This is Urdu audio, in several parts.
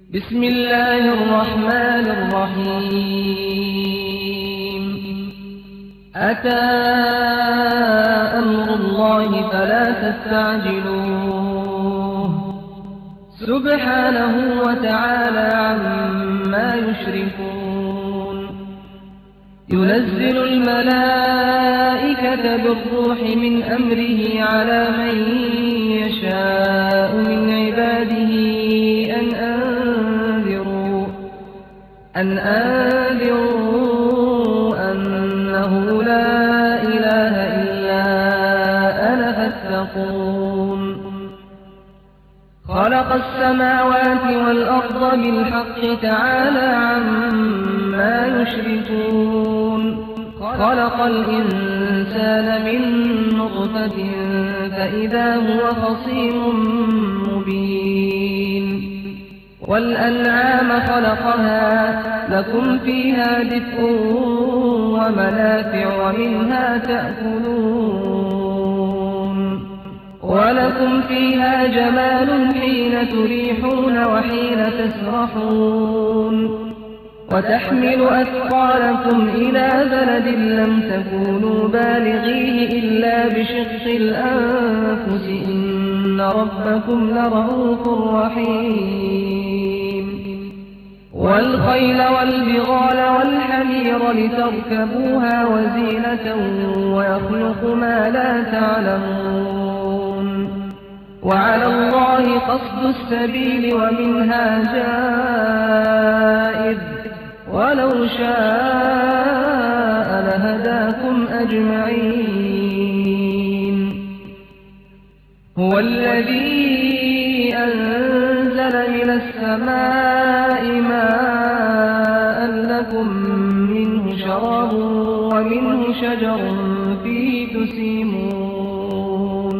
بسم الله الرحمن الرحيم أتى أمر الله فلا تستعجلوه سبحانه وتعالى عما يشركون ينزل الملائكة بالروح من أمره على من يشاء من عباده أن أنذروا أنه لا إله إلا أنا فاتقون خلق السماوات والأرض بالحق تعالى عما يشركون خلق الإنسان من نطفة فإذا هو خصيم مبين والأنعام خلقها لكم فيها دفء ومنافع ومنها تأكلون ولكم فيها جمال حين تريحون وحين تسرحون وتحمل أثقالكم إلى بلد لم تكونوا بالغيه إلا بشق الأنفس إن ربكم لرؤوف رحيم والخيل والبغال والحمير لتركبوها وزينة ويخلق ما لا تعلمون وعلى الله قصد السبيل ومنها جائر ولو شاء لهداكم أجمعين هو الذي أنزل من السماء ماء لكم منه شراب ومنه شجر فيه تسيمون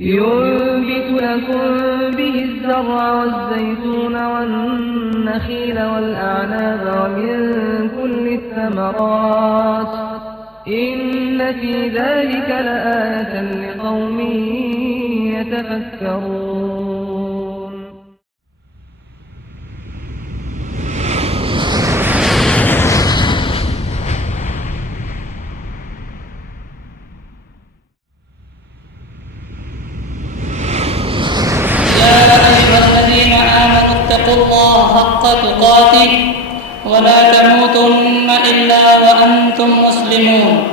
ينبت لكم به الزرع والزيتون والنخيل والأعناب ومن كل الثمرات إن في ذلك لآية لقوم يتفكرون يا أيها الذين آمنوا اتقوا الله حق تقاته ولا تموتن إلا وأنتم مسلمون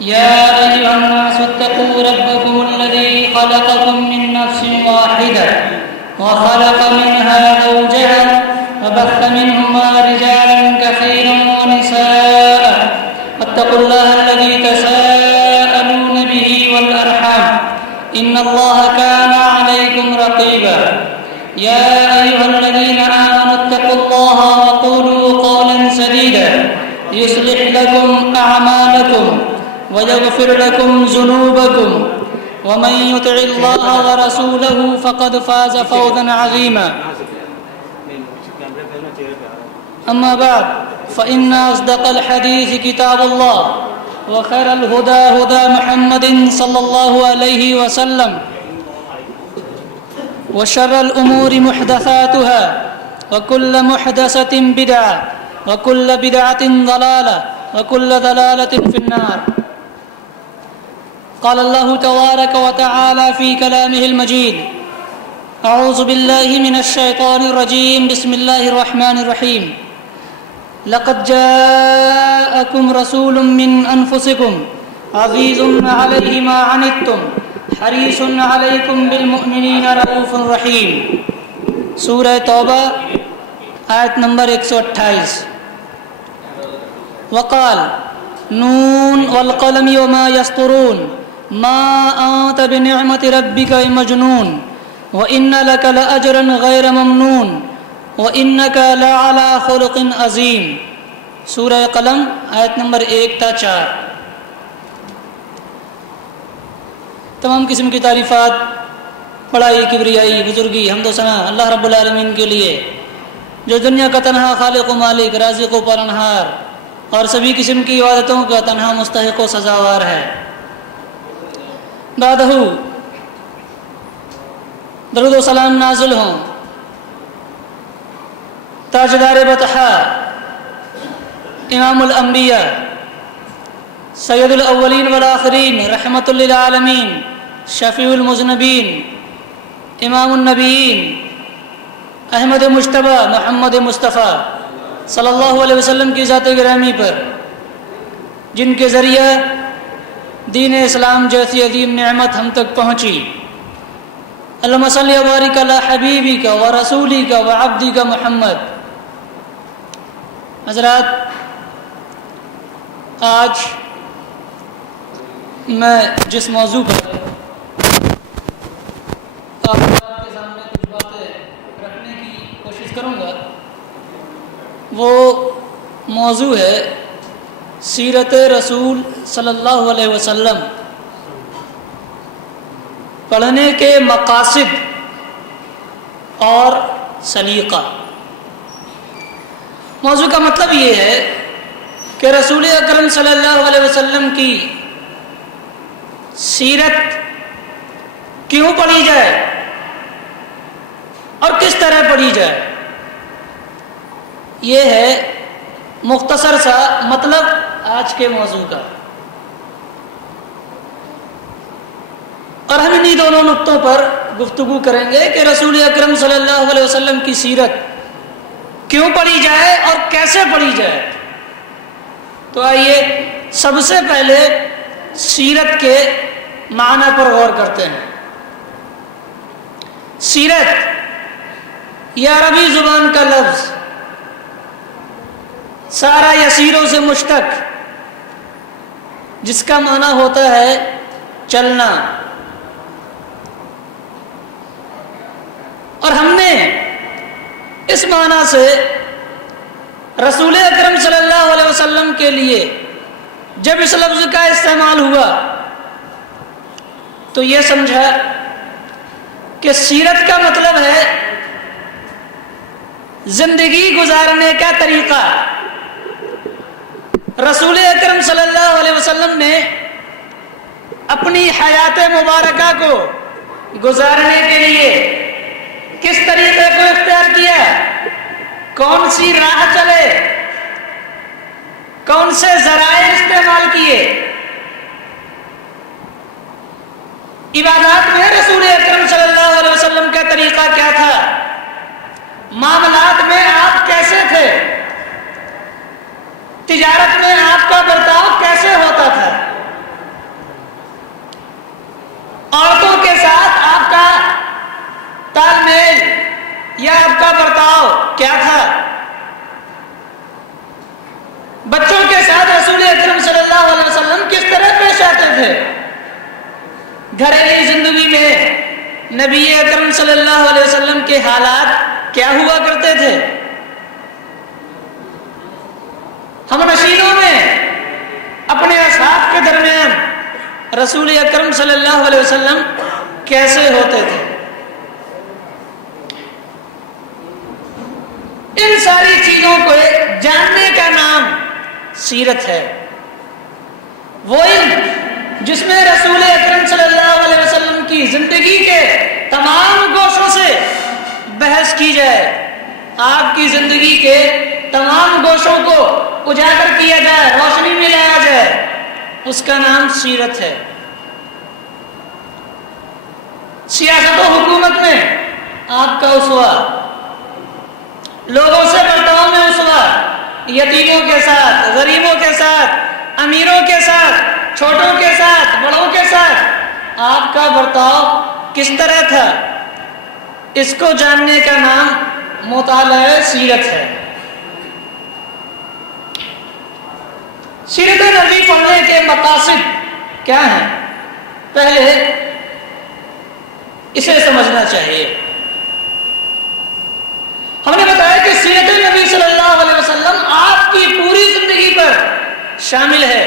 يا أيها الناس اتقوا ربكم الذي خلقكم من نفس واحدة وخلق منها زوجها وبث منهما رجالا كثيرا ونساء واتقوا الله الذي تساءلون به والأرحام إن الله كان عليكم رقيبا يا أيها الذين آمنوا اتقوا الله وقولوا قولا سديدا يصلح لكم أعمالكم ويغفر لكم ذنوبكم ومن يطع الله ورسوله فقد فاز فوزا عظيما أما بعد فإن أصدق الحديث كتاب الله وخير الهدى هدى محمد صلى الله عليه وسلم وشر الأمور محدثاتها وكل محدثة بدعة وكل بدعة ضلالة وكل ضلالة في النار قال الله تبارك وتعالى في كلامه المجيد أعوذ بالله من الشيطان الرجيم بسم الله الرحمن الرحيم لقد جاءكم رسول من أنفسكم عزيز عليه ما عنتم حریص علیکم بالمؤمنین رؤوف رحیم سورہ توبہ آیت نمبر 128 وقال نون والقلم وما يسطرون ما أنت بنعمة ربك مجنون وإن لك لأجرا غير ممنون وإنك لعلى خلق عظيم سورہ قلم آیت نمبر 1 تا 4 تمام قسم کی تعریفات بڑائی کبریائی بزرگی حمد و ثنا اللہ رب العالمین کے لیے جو دنیا کا تنہا خالق و مالک رازق و پالنہار اور سبھی قسم کی عبادتوں کا تنہا مستحق و سزاوار ہے بعدہ درود و سلام نازل ہوں تاجدار بطحا امام الانبیاء سید الاولین والآخرین رحمت للعالمین شفیع المذنبین امام النبیین احمد مجتبی محمد مصطفیٰ صلی اللہ علیہ وسلم کی ذات گرامی پر جن کے ذریعہ دین اسلام جیسی عظیم نعمت ہم تک پہنچی، اللہم صلی و بارک علی حبیبک و رسولک و عبدک محمد۔ حضرات، آج میں جس موضوع پر آپ کے سامنے کچھ باتیں رکھنے کی کوشش کروں گا وہ موضوع ہے سیرت رسول صلی اللہ علیہ وسلم، پڑھنے کے مقاصد اور سلیقہ۔ موضوع کا مطلب یہ ہے کہ رسول اکرم صلی اللہ علیہ وسلم کی سیرت کیوں پڑھی جائے اور کس طرح پڑھی جائے، یہ ہے مختصر سا مطلب آج کے موضوع کا۔ اور ہم انہی دونوں نقطوں پر گفتگو کریں گے کہ رسول اکرم صلی اللہ علیہ وسلم کی سیرت کیوں پڑھی جائے اور کیسے پڑھی جائے۔ تو آئیے سب سے پہلے سیرت کے معنی پر غور کرتے ہیں۔ سیرت یہ عربی زبان کا لفظ سارا یسیروں سے مشتق، جس کا معنی ہوتا ہے چلنا، اور ہم نے اس معنی سے رسول اکرم صلی اللہ علیہ وسلم کے لیے جب اس لفظ کا استعمال ہوا تو یہ سمجھا کہ سیرت کا مطلب ہے زندگی گزارنے کا طریقہ۔ رسول اکرم صلی اللہ علیہ وسلم نے اپنی حیات مبارکہ کو گزارنے کے لیے کس طریقے کو اختیار کیا، کون سی راہ چلے، کون سے ذرائع استعمال کیے۔ عبادات میں رسول اکرم صلی اللہ علیہ وسلم کا طریقہ کیا تھا، معاملات میں آپ کیسے تھے، تجارت میں آپ کا برتاؤ کیسے ہوتا تھا، عورتوں کے ساتھ آپ کا تال میل یا آپ کا برتاؤ کیا تھا، بچوں کے ساتھ رسول اکرم صلی اللہ علیہ وسلم کس طرح پیش آتے تھے، گھریلو زندگی میں نبی اکرم صلی اللہ علیہ وسلم کے حالات کیا ہوا کرتے تھے، ہم نشینوں میں اپنے اصحاب کے درمیان رسول اکرم صلی اللہ علیہ وسلم کیسے ہوتے تھے۔ ان ساری چیزوں کو جاننے کا نام سیرت ہے، وہ علم جس میں رسول اکرم صلی اللہ علیہ وسلم کی زندگی کے تمام گوشوں سے بحث کی جائے، آپ کی زندگی کے تمام گوشوں کو اجاگر کیا جائے، روشنی میں لایا جائے، اس کا نام سیرت ہے۔ سیاست و حکومت میں آپ کا اسوہ، لوگوں سے برتاؤ میں اسوہ، یتیموں کے ساتھ، غریبوں کے ساتھ، امیروں کے ساتھ، چھوٹوں کے ساتھ، بڑوں کے ساتھ آپ کا برتاؤ کس طرح تھا، اس کو جاننے کا نام مطالعہ سیرت ہے۔ سیرت نبی پڑھنے کے مقاصد کیا ہیں، پہلے اسے سمجھنا چاہیے۔ ہم نے بتایا کہ سیرت نبی صلی اللہ علیہ وسلم آپ کی پوری زندگی پر شامل ہے،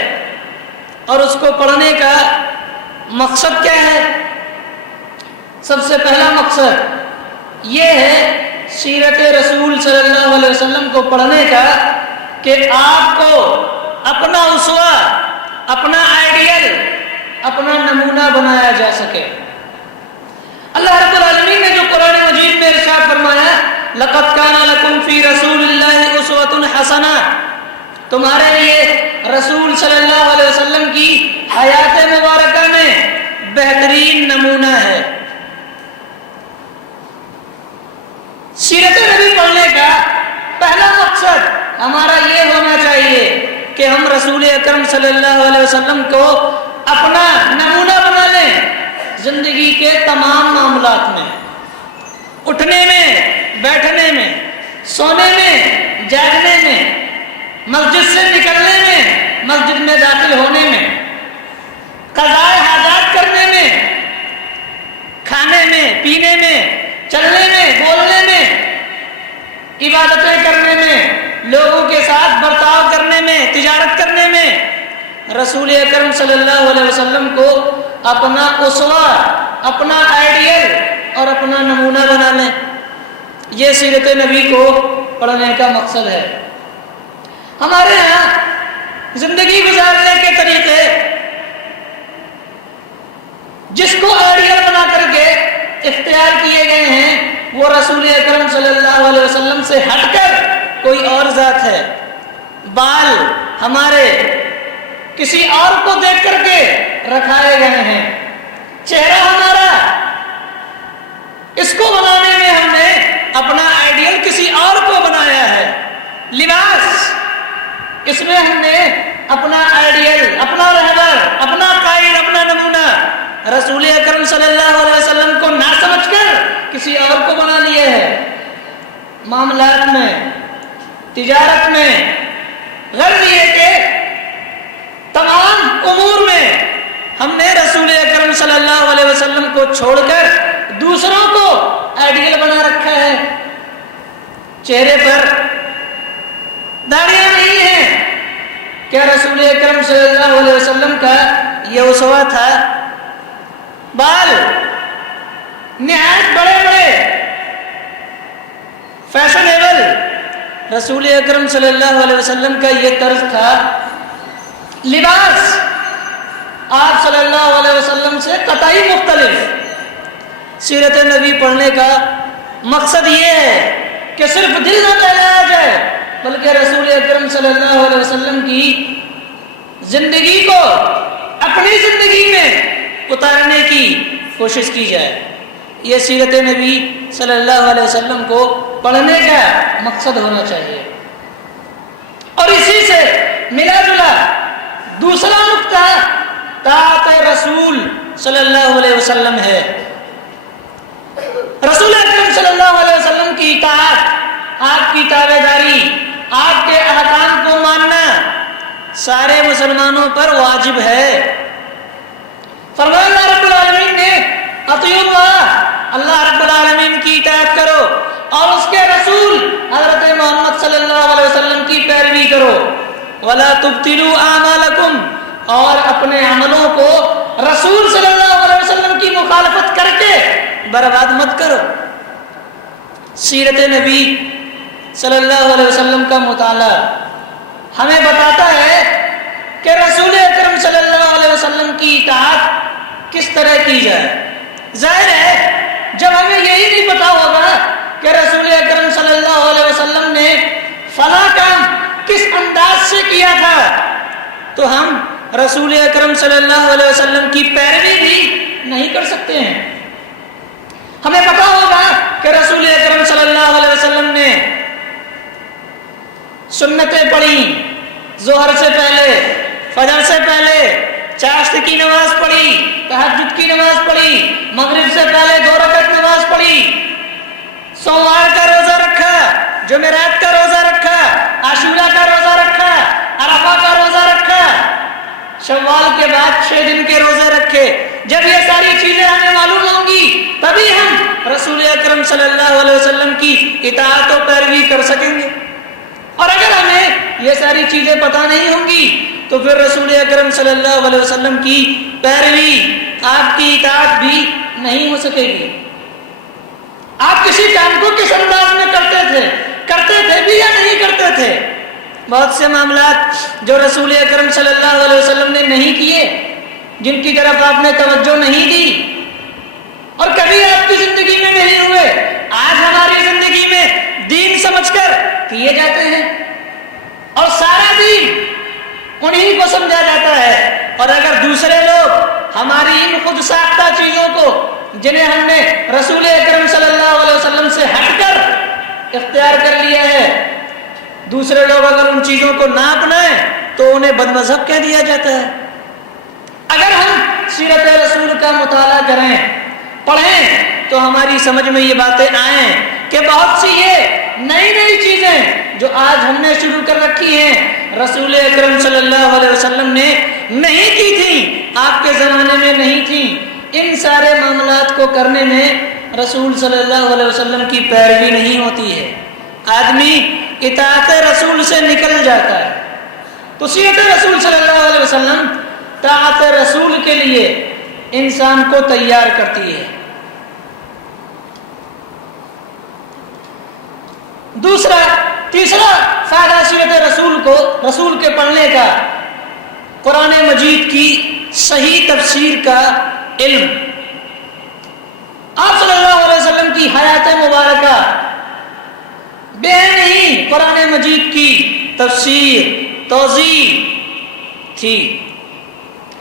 اور اس کو پڑھنے کا مقصد کیا ہے؟ سب سے پہلا مقصد یہ ہے سیرت رسول صلی اللہ علیہ وسلم کو پڑھنے کا کہ آپ کو اپنا اسوہ، اپنا آئیڈیل، اپنا نمونہ بنایا جا سکے۔ اللہ رب العالمین نے جو قرآن مجید میں ارشاد فرمایا، لَقَدْ كَانَ لَكُمْ فِي رَسُولِ اسوۃ حسنہ، تمہارے لیے رسول صلی اللہ علیہ وسلم کی حیات مبارکہ میں بہترین نمونہ ہے۔ سیرت نبی پڑھنے کا پہلا مقصد ہمارا یہ ہونا چاہیے کہ ہم رسول اکرم صلی اللہ علیہ وسلم کو اپنا نمونہ بنا لیں زندگی کے تمام معاملات میں، اٹھنے میں، بیٹھنے میں، سونے میں، جاگنے میں، مسجد سے نکلنے میں، مسجد میں داخل ہونے میں، قضاء حاجات کرنے میں، کھانے میں، پینے میں، چلنے میں، بولنے میں، عبادتیں کرنے میں، لوگوں کے ساتھ برتاؤ کرنے میں، تجارت کرنے میں رسول اکرم صلی اللہ علیہ وسلم کو اپنا اسوہ، اپنا آئیڈیل اور اپنا نمونہ بنا لیں۔ یہ سیرت نبی کو پڑھنے کا مقصد ہے۔ ہمارے ہاں زندگی گزارنے کے طریقے جس کو آئیڈیل بنا کر کے اختیار کیے گئے ہیں وہ رسول اکرم صلی اللہ علیہ وسلم سے ہٹ کر کوئی اور ذات ہے۔ بال ہمارے کسی اور کو دیکھ کر کے رکھائے گئے ہیں، چہرہ ہمارا اس کو بنانے میں ہم نے اپنا آئیڈیل کسی اور کو بنایا ہے، لباس اس میں ہم نے اپنا آئیڈیل، اپنا رہبر، اپنا قائد، اپنا نمونہ رسول اکرم صلی اللہ علیہ وسلم کو نہ سمجھ کر کسی اور کو بنا لیے ہے۔ معاملات میں، تجارت میں، غرض یہ کہ تمام امور میں ہم نے رسول اکرم صلی اللہ علیہ وسلم کو چھوڑ کر دوسروں کو آئیڈیل بنا رکھا ہے۔ چہرے پر داڑیاں نہیں ہیں، کیا رسول اکرم صلی اللہ علیہ وسلم کا یہ اسوہ تھا؟ بال نہایت بڑے بڑے فیشنیبل، رسول اکرم صلی اللہ علیہ وسلم کا یہ طرز تھا۔ لباس آپ صلی اللہ علیہ وسلم سے قطعی مختلف۔ سیرت نبی پڑھنے کا مقصد یہ ہے کہ صرف دل نہ بہلایا جائے بلکہ رسول اکرم صلی اللہ علیہ وسلم کی زندگی کو اپنی زندگی میں اتارنے کی کوشش کی جائے۔ یہ سیرت نبی صلی اللہ علیہ وسلم کو پڑھنے کا مقصد ہونا چاہیے۔ اور اسی سے ملا جلا دوسرا نقطہ طاعت رسول صلی اللہ علیہ وسلم ہے۔ رسول اکرم صلی اللہ علیہ وسلم کی اطاعت، آپ کی تابعداری، آپ کے احکام کو ماننا سارے مسلمانوں پر واجب ہے۔ فرمایا اللہ رب العالمین نے اطیعوا اللہ، اللہ رب العالمین کی اطاعت کرو اور اس کے رسول حضرت محمد صلی اللہ علیہ وسلم کی پیروی کرو۔ ولا تبطلوا اعمالکم، اور اپنے عملوں کو رسول صلی اللہ علیہ وسلم کی مخالفت کر کے برباد مت کرو۔ سیرت نبی صلی اللہ علیہ وسلم کا مطالعہ ہمیں بتاتا ہے کہ رسول اکرم صلی اللہ علیہ وسلم کی اطاعت کس طرح کی جائے۔ ظاہر ہے جب ہمیں یہی نہیں پتا ہوگا کہ رسول اکرم صلی اللہ علیہ وسلم نے فلاں کام کس انداز سے کیا تھا تو ہم رسول اکرم صلی اللہ علیہ وسلم کی پیروی بھی نہیں کر سکتے ہیں۔ ہمیں پتا ہوگا کہ رسول اکرم صلی اللہ علیہ وسلم نے سنتیں پڑھی، ظہر سے پہلے، فجر سے پہلے، چاشت کی نماز پڑھی، تہجد کی نماز پڑھی، مغرب سے پہلے 2 رکعت نماز پڑھی، سوموار کا روزہ رکھا، جمعرات کا روزہ رکھا، عاشورہ کا روزہ رکھا، عرفہ کا روزہ رکھا، شوال کے بعد 6 دن کے روزے رکھے۔ جب یہ ساری چیزیں ہمیں معلوم ہوں گی تبھی ہم رسول اکرم صلی اللہ علیہ وسلم کی اطاعت و پیروی کر سکیں گے۔ اور اگر ہمیں یہ ساری چیزیں پتہ نہیں ہوں گی تو پھر رسول اکرم صلی اللہ علیہ وسلم کی پیروی، آپ کی اطاعت بھی نہیں ہو سکے گی۔ آپ کسی کام کو کس انداز میں کرتے تھے بھی یا نہیں کرتے تھے؟ بہت سے معاملات جو رسول اکرم صلی اللہ علیہ وسلم نے نہیں کیے، جن کی طرف آپ نے توجہ نہیں دی اور کبھی آپ کی زندگی میں نہیں ہوئے، آج ہماری زندگی میں دین سمجھ کر کیے جاتے ہیں۔ انہی کو سمجھا جاتا ہے. اور اگر دوسرے لوگ ہماری ان خود ساختہ چیزوں کو جنہیں ہم نے رسول اکرم صلی اللہ علیہ وسلم سے ہٹ کر اختیار کر لیا ہے، دوسرے لوگ اگر ان چیزوں کو نہ اپنائیں تو انہیں بد مذہب کہہ دیا جاتا ہے. اگر ہم سیرت رسول کا مطالعہ کریں، پڑھیں، تو ہماری سمجھ میں یہ باتیں آئیں کہ بہت سی یہ نئی نئی چیزیں جو آج ہم نے شروع کر رکھی ہیں رسول اکرم صلی اللہ علیہ وسلم نے نہیں کی تھی، آپ کے زمانے میں نہیں تھی. ان سارے معاملات کو کرنے میں رسول صلی اللہ علیہ وسلم کی پیروی نہیں ہوتی ہے. آدمی اطاعت رسول سے نکل جاتا ہے. تو سیرت رسول صلی اللہ علیہ وسلم طاعت رسول کے لیے انسان کو تیار کرتی ہے. تیسرا فائدہ سیرت رسول کے پڑھنے کا، قرآن مجید کی صحیح تفسیر کا علم. آپ صلی اللہ علیہ وسلم کی حیات مبارکہ بے نہیں قرآن مجید کی تفسیر توضیح تھی.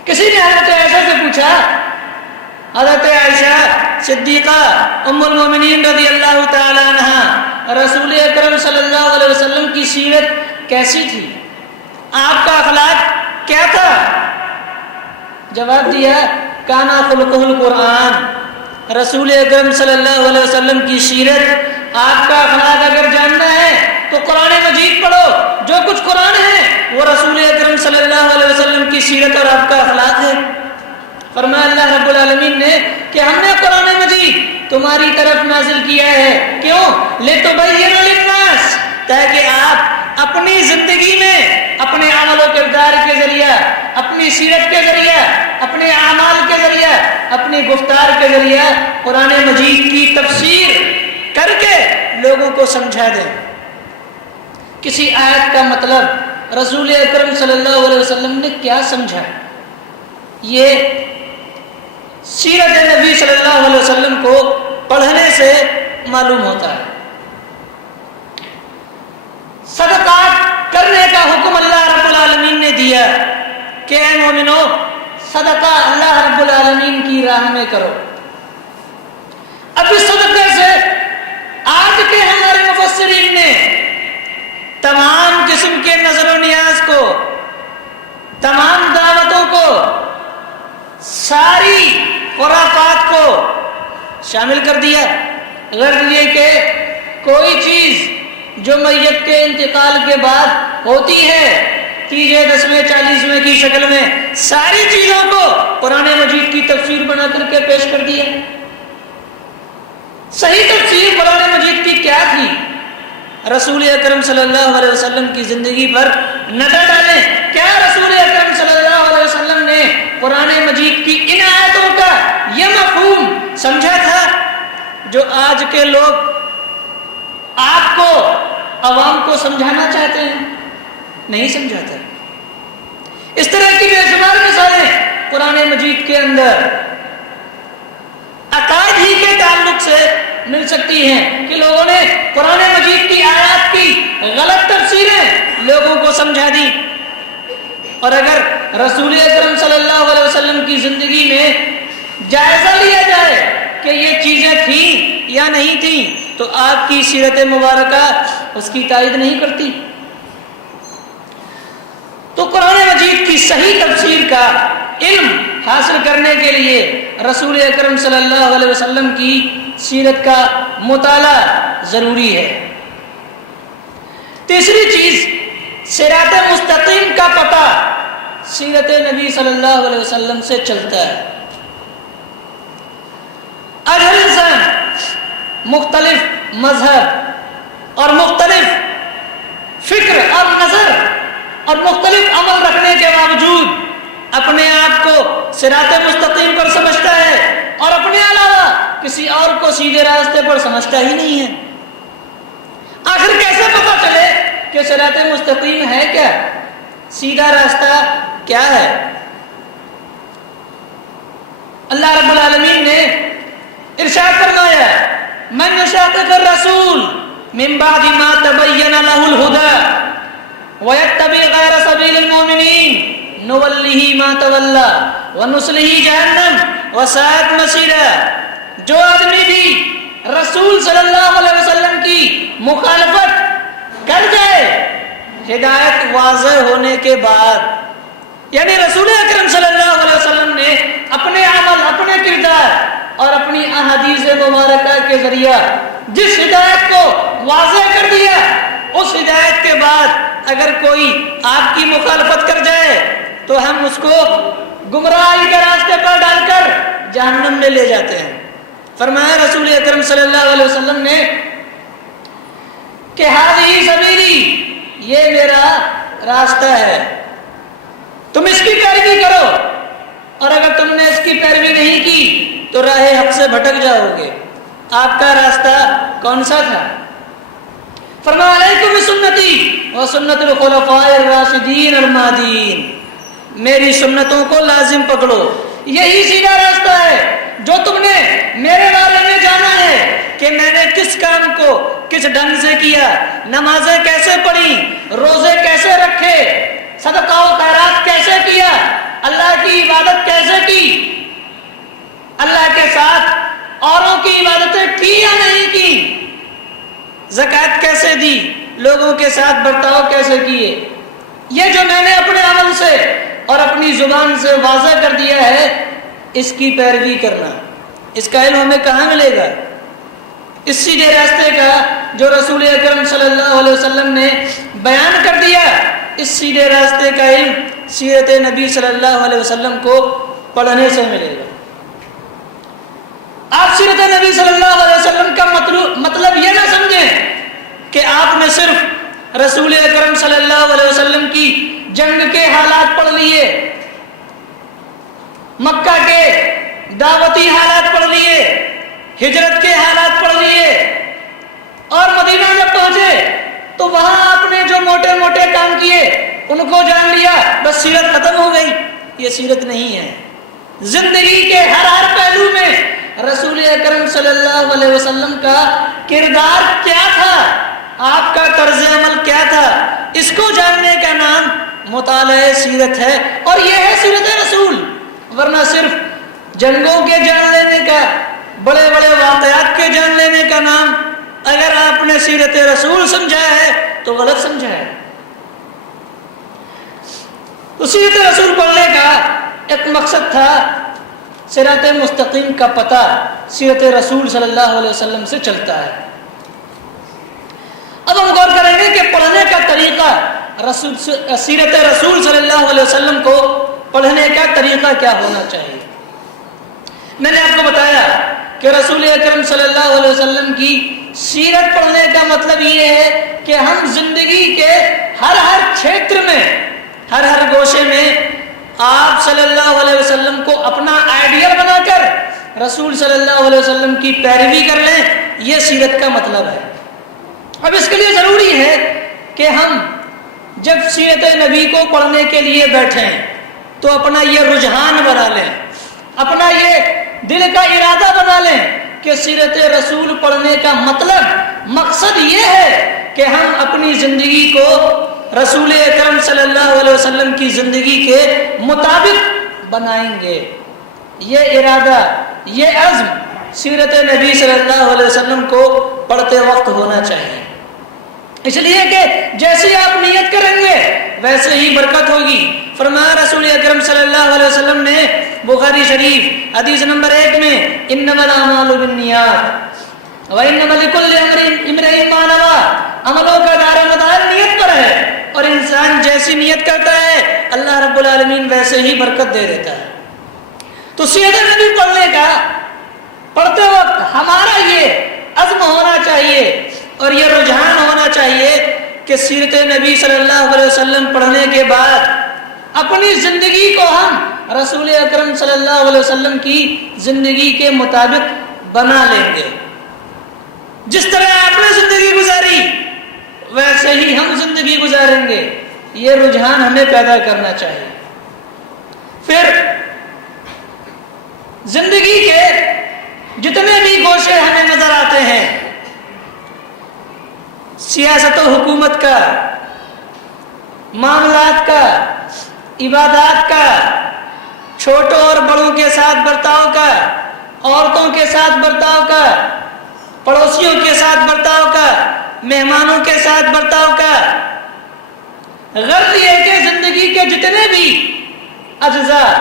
کسی نے حضرت عائشہ سے پوچھا، حضرت عائشہ صدیقہ ام المومنین رضی اللہ تعالی عنہا، رسول اکرم صلی اللہ علیہ وسلم کی سیرت کیسی تھی، آپ کا اخلاق کیا تھا؟ جواب دیا، کانا خلقہ القرآن. رسول اکرم صلی اللہ علیہ وسلم کی سیرت، آپ کا اخلاق اگر جاننا ہے تو قرآن مجید پڑھو. جو کچھ قرآن ہے وہ رسول اکرم صلی اللہ علیہ وسلم کی سیرت اور آپ کا اخلاق ہے. فرمایا اللہ رب العالمین نے کہ ہم نے قرآن مجید تمہاری طرف نازل کیا ہے. کیوں؟ لِتُبَيِّنَ لِلنَّاسِ، تاکہ آپ اپنی زندگی میں اپنے عمل و کردار کے ذریعہ، اپنی سیرت کے ذریعہ، اپنے اعمال کے ذریعہ، اپنی گفتار کے ذریعہ قرآن مجید کی تفسیر کر کے لوگوں کو سمجھا دیں. کسی آیت کا مطلب رسول اکرم صلی اللہ علیہ وسلم نے کیا سمجھا، یہ سیرت نبی صلی اللہ علیہ وسلم کو پڑھنے سے معلوم ہوتا ہے. صدقات کرنے کا حکم اللہ رب العالمین نے دیا کہ اے مومنو، صدقہ اللہ رب العالمین کی راہ میں کرو. اب اس صدقے سے آج کے ہمارے مفسرین نے تمام قسم کے نظر و نیاز کو، تمام دعوتوں کو، ساری خرافات کو شامل کر دیا. غرض یہ کہ کوئی چیز جو میت کے انتقال کے بعد ہوتی ہے 30 10 40 کی شکل میں، ساری چیزوں کو قرآن مجید کی تفسیر بنا کر کے پیش کر دیا. صحیح تفسیر قرآن مجید کی کیا تھی؟ رسول اکرم صلی اللہ علیہ وسلم کی زندگی پر نظر ڈالیں. کیا رسول اکرم صلی اللہ علیہ وسلم نے قرآن مجید کی ان آیتوں کا یہ مفہوم سمجھا تھا جو آج کے لوگ آپ کو، عوام کو سمجھانا چاہتے ہیں؟ نہیں سمجھا تھا. اس طرح کی بے شمار مثالیں قرآن مجید کے اندر عقائد ہی کے تعلق سے مل سکتی ہیں کہ لوگوں نے قرآن مجید کی آیات کی غلط تفسیریں لوگوں کو سمجھا دی. اور اگر رسول اکرم صلی اللہ علیہ وسلم کی زندگی میں جائزہ لیا جائے کہ یہ چیزیں تھیں یا نہیں تھیں تو آپ کی سیرت مبارکہ اس کی تائید نہیں کرتی. تو قرآن مجید کی صحیح تفسیر کا علم حاصل کرنے کے لیے رسول اکرم صلی اللہ علیہ وسلم کی سیرت کا مطالعہ ضروری ہے. تیسری چیز، صراط مستقیم کا پتہ سیرت نبی صلی اللہ علیہ وسلم سے چلتا ہے. آج ہر انسان مختلف مذہب اور مختلف فکر اور نظر اور مختلف عمل رکھنے کے باوجود اپنے آپ کو صراط مستقیم پر سمجھتا ہے اور اپنے علاوہ کسی اور کو سیدھے راستے پر سمجھتا ہی نہیں ہے. آخر کیسے پتہ چلے کہ صراط مستقیم ہے کیا، سیدھا راستہ کیا ہے؟ اللہ رب العالمین نے ارشاد فرمایا، من یشاقق الرسول من بعد ما تبین له الهدى ويتبع غير سبيل سبیل المؤمنین نولہ ما تولی ونصلہ جہنم وساءت مصیرا۔ جو آدمی بھی رسول صلی اللہ علیہ وسلم کی مخالفت کر جائے ہدایت واضح ہونے کے بعد، یعنی رسول اکرم صلی اللہ علیہ وسلم نے اپنے عمل، اپنے کردار اور اپنی احادیث مبارکہ کے ذریعہ جس ہدایت کو واضح کر دیا، اس ہدایت کے بعد اگر کوئی آپ کی مخالفت کر جائے تو ہم اس کو گمراہی کے راستے پر ڈال کر جہنم میں لے جاتے ہیں۔ فرمایا رسول اکرم صلی اللہ علیہ وسلم نے کہ ہذہ سبیلی، یہ میرا راستہ ہے، تم اس کی پیروی کرو، اور اگر تم نے اس کی پیروی نہیں کی تو راہ حق سے بھٹک جاؤ گے۔ آپ کا راستہ کون سا تھا؟ فرمایا علیکم بسنتی وسنت الخلفاء الراشدین المہدیین، میری سنتوں کو لازم پکڑو، یہی سیدھا راستہ ہے جو تم نے میرے بارے میں جانا ہے کہ میں نے کس کام کو کس ڈھنگ سے کیا، نمازیں کیسے پڑھی، روزے کیسے رکھے، صدقہ و خیرات کیسے کیا، اللہ کی عبادت کیسے کی، اللہ کے ساتھ اوروں کی عبادتیں کی یا نہیں کی، زکوٰۃ کیسے دی، لوگوں کے ساتھ برتاؤ کیسے کیے۔ یہ جو میں نے اپنے عمل سے اور اپنی زبان سے واضح کر دیا ہے، اس کی پیروی کرنا، اس کا علم ہمیں کہاں ملے گا؟ اس سیدھے راستے کا جو رسول اکرم صلی اللہ علیہ وسلم نے بیان کر دیا، اس سیدھے راستے کا علم سیرت نبی صلی اللہ علیہ وسلم کو پڑھنے سے ملے گا۔ آپ سیرت نبی صلی اللہ علیہ وسلم کا مطلب یہ نہ سمجھیں کہ آپ نے صرف رسول اکرم صلی اللہ علیہ وسلم کی جنگ کے حالات پڑھ لیے، مکہ کے دعوتی حالات پڑھ لیے، ہجرت کے حالات پڑھ لیے، اور مدینہ جب پہنچے تو وہاں آپ نے جو موٹے موٹے کام کیے ان کو جان لیا، بس سیرت ختم ہو گئی۔ یہ سیرت نہیں ہے۔ زندگی کے ہر پہلو میں رسول اکرم صلی اللہ علیہ وسلم کا کردار کیا تھا، آپ کا طرز عمل کیا تھا، اس کو جاننے کا نام مطالعہ سیرت ہے، اور یہ ہے سیرت رسول۔ ورنہ صرف جنگوں کے جان لینے کا، بڑے بڑے واقعات کے جان لینے کا نام اگر آپ نے سیرت رسول سمجھا ہے تو غلط سمجھا ہے۔ تو سیرت رسول پڑھنے کا ایک مقصد تھا، صراط مستقیم کا پتہ سیرت رسول صلی اللہ علیہ وسلم سے چلتا ہے۔ اب ہم غور کریں گے کہ پڑھنے کا طریقہ سیرت رسول صلی اللہ علیہ وسلم کو پڑھنے کا طریقہ کیا ہونا چاہیے۔ میں نے آپ کو بتایا کہ رسول اکرم صلی اللہ علیہ وسلم کی سیرت پڑھنے کا مطلب یہ ہے کہ ہم زندگی کے ہر چھیتر میں، ہر گوشے میں آپ صلی اللہ علیہ وسلم کو اپنا آئیڈیل بنا کر رسول صلی اللہ علیہ وسلم کی پیروی کر لیں، یہ سیرت کا مطلب ہے۔ اب اس کے لیے ضروری ہے کہ ہم جب سیرت نبی کو پڑھنے کے لیے بیٹھیں تو اپنا یہ رجحان بنا لیں، اپنا یہ دل کا ارادہ بنا لیں کہ سیرت رسول پڑھنے کا مقصد یہ ہے کہ ہم اپنی زندگی کو رسول اکرم صلی اللہ علیہ وسلم کی زندگی کے مطابق بنائیں گے۔ یہ ارادہ، یہ عزم سیرت نبی صلی اللہ علیہ وسلم کو پڑھتے وقت ہونا چاہیے، اس لیے کہ جیسی آپ نیت کریں گے ویسے ہی برکت ہوگی۔ فرمایا رسول اکرم صلی اللہ علیہ وسلم نے بخاری شریف حدیث نمبر 1 میں، انما الاعمال بالنیات وانما لکل امرئ ما نوی، عملوں کا دار و مدار نیت پر ہے، اور انسان جیسی نیت کرتا ہے اللہ رب العالمین ویسے ہی برکت دے دیتا ہے۔ تو سیرت نبی پڑھنے کا، پڑھتے وقت ہمارا یہ عزم ہونا چاہیے اور یہ رجحان ہونا چاہیے کہ سیرت نبی صلی اللہ علیہ وسلم پڑھنے کے بعد اپنی زندگی کو ہم رسول اکرم صلی اللہ علیہ وسلم کی زندگی کے مطابق بنا لیں گے۔ جس طرح آپ نے زندگی گزاری ویسے ہی ہم زندگی گزاریں گے، یہ رجحان ہمیں پیدا کرنا چاہیے۔ پھر زندگی کے جتنے بھی گوشے ہمیں نظر آتے ہیں، سیاست و حکومت کا، معاملات کا، عبادات کا، چھوٹوں اور بڑوں کے ساتھ برتاؤ کا، عورتوں کے ساتھ برتاؤ کا، پڑوسیوں کے ساتھ برتاؤ کا، مہمانوں کے ساتھ برتاؤ کا، غرض یہ کہ زندگی کے جتنے بھی اجزاء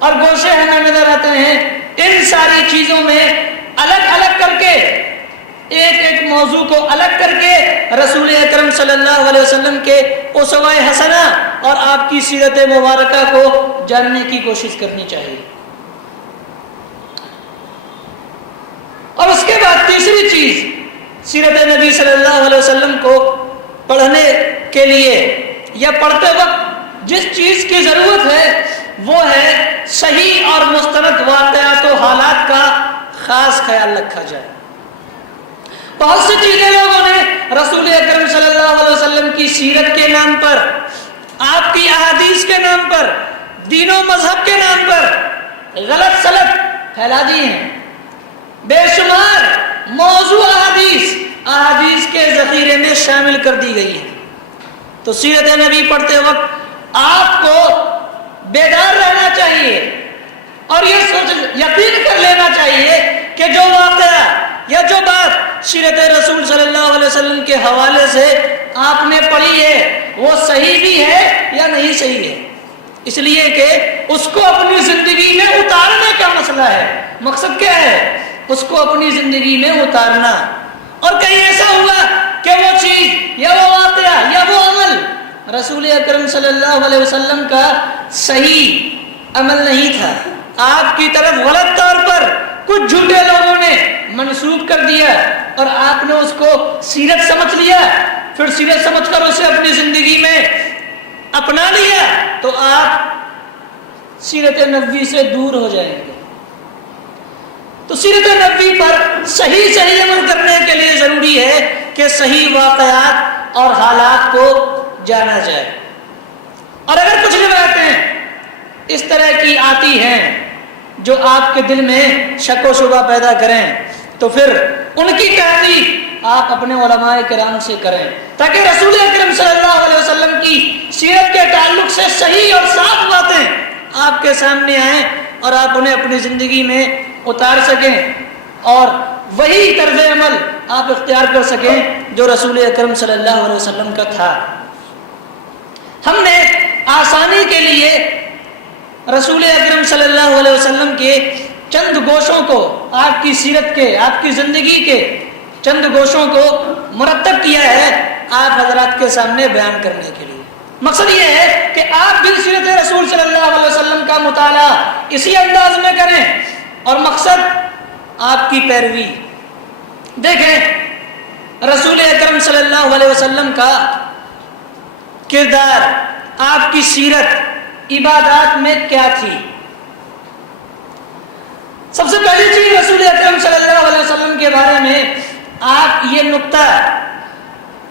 اور گوشے ہمیں نظر آتے ہیں، ان ساری چیزوں میں الگ الگ کر کے، ایک ایک موضوع کو الگ کر کے رسول اکرم صلی اللہ علیہ وسلم کے اسوہ حسنہ اور آپ کی سیرت مبارکہ کو جاننے کی کوشش کرنی چاہیے۔ اور اس کے بعد تیسری چیز، سیرت نبی صلی اللہ علیہ وسلم کو پڑھنے کے لیے یا پڑھتے وقت جس چیز کی ضرورت ہے وہ ہے صحیح اور مستند واقعات و حالات کا خاص خیال رکھا جائے۔ بہت سی چیزیں لوگوں نے رسول اکرم صلی اللہ علیہ وسلم کی سیرت کے نام پر، آپ کی احادیث کے نام پر، دین و مذہب کے نام پر غلط سلط پھیلا دی ہیں۔ بے شمار موضوع احادیث کے ذخیرے میں شامل کر دی گئی ہیں۔ تو سیرت نبی پڑھتے وقت آپ کو بیدار رہنا چاہیے اور یہ یقین کر لینا چاہیے کہ جو واقعہ یا جو بات سیرت رسول صلی اللہ علیہ وسلم کے حوالے سے آپ نے پڑھی ہے وہ صحیح بھی ہے یا نہیں صحیح ہے، اس لیے کہ اس کو اپنی زندگی میں اتارنے کا مسئلہ ہے۔ مقصد کیا ہے؟ اس کو اپنی زندگی میں اتارنا۔ اور کہیں ایسا ہوا کہ وہ چیز یا وہ واقعہ یا وہ عمل رسول اکرم صلی اللہ علیہ وسلم کا صحیح عمل نہیں تھا، آپ کی طرف غلط طور پر کچھ جھوٹے لوگوں نے منسوب کر دیا اور آپ نے اس کو سیرت سمجھ لیا، پھر سیرت سمجھ کر اسے اپنی زندگی میں اپنا لیا، تو آپ سیرت نبوی سے دور ہو جائیں گے۔ تو سیرت نبوی پر صحیح عمل کرنے کے لیے ضروری ہے کہ صحیح واقعات اور حالات کو جانا جائے۔ اور اگر کچھ روایتیں اس طرح کی آتی ہیں جو آپ کے دل میں شک و شبہ پیدا کریں تو پھر ان کی تحقیق آپ اپنے علماء کرام سے کریں، تاکہ رسول اکرم صلی اللہ علیہ وسلم کی سیرت کے تعلق سے صحیح اور صاف باتیں آپ کے سامنے آئیں اور آپ انہیں اپنی زندگی میں اتار سکیں اور وہی طرز عمل آپ اختیار کر سکیں جو رسول اکرم صلی اللہ علیہ وسلم کا تھا۔ ہم نے آسانی کے لیے رسول اکرم صلی اللہ علیہ وسلم کے چند گوشوں کو، آپ کی سیرت کے، آپ کی زندگی کے چند گوشوں کو مرتب کیا ہے آپ حضرات کے سامنے بیان کرنے کے لیے۔ مقصد یہ ہے کہ آپ بھی سیرت رسول صلی اللہ علیہ وسلم کا مطالعہ اسی انداز میں کریں اور مقصد آپ کی پیروی۔ دیکھیں رسول اکرم صلی اللہ علیہ وسلم کا کردار، آپ کی سیرت عبادات میں کیا تھی۔ سب سے پہلی چیز رسول اکرم صلی اللہ علیہ وسلم کے بارے میں آپ یہ نقطہ،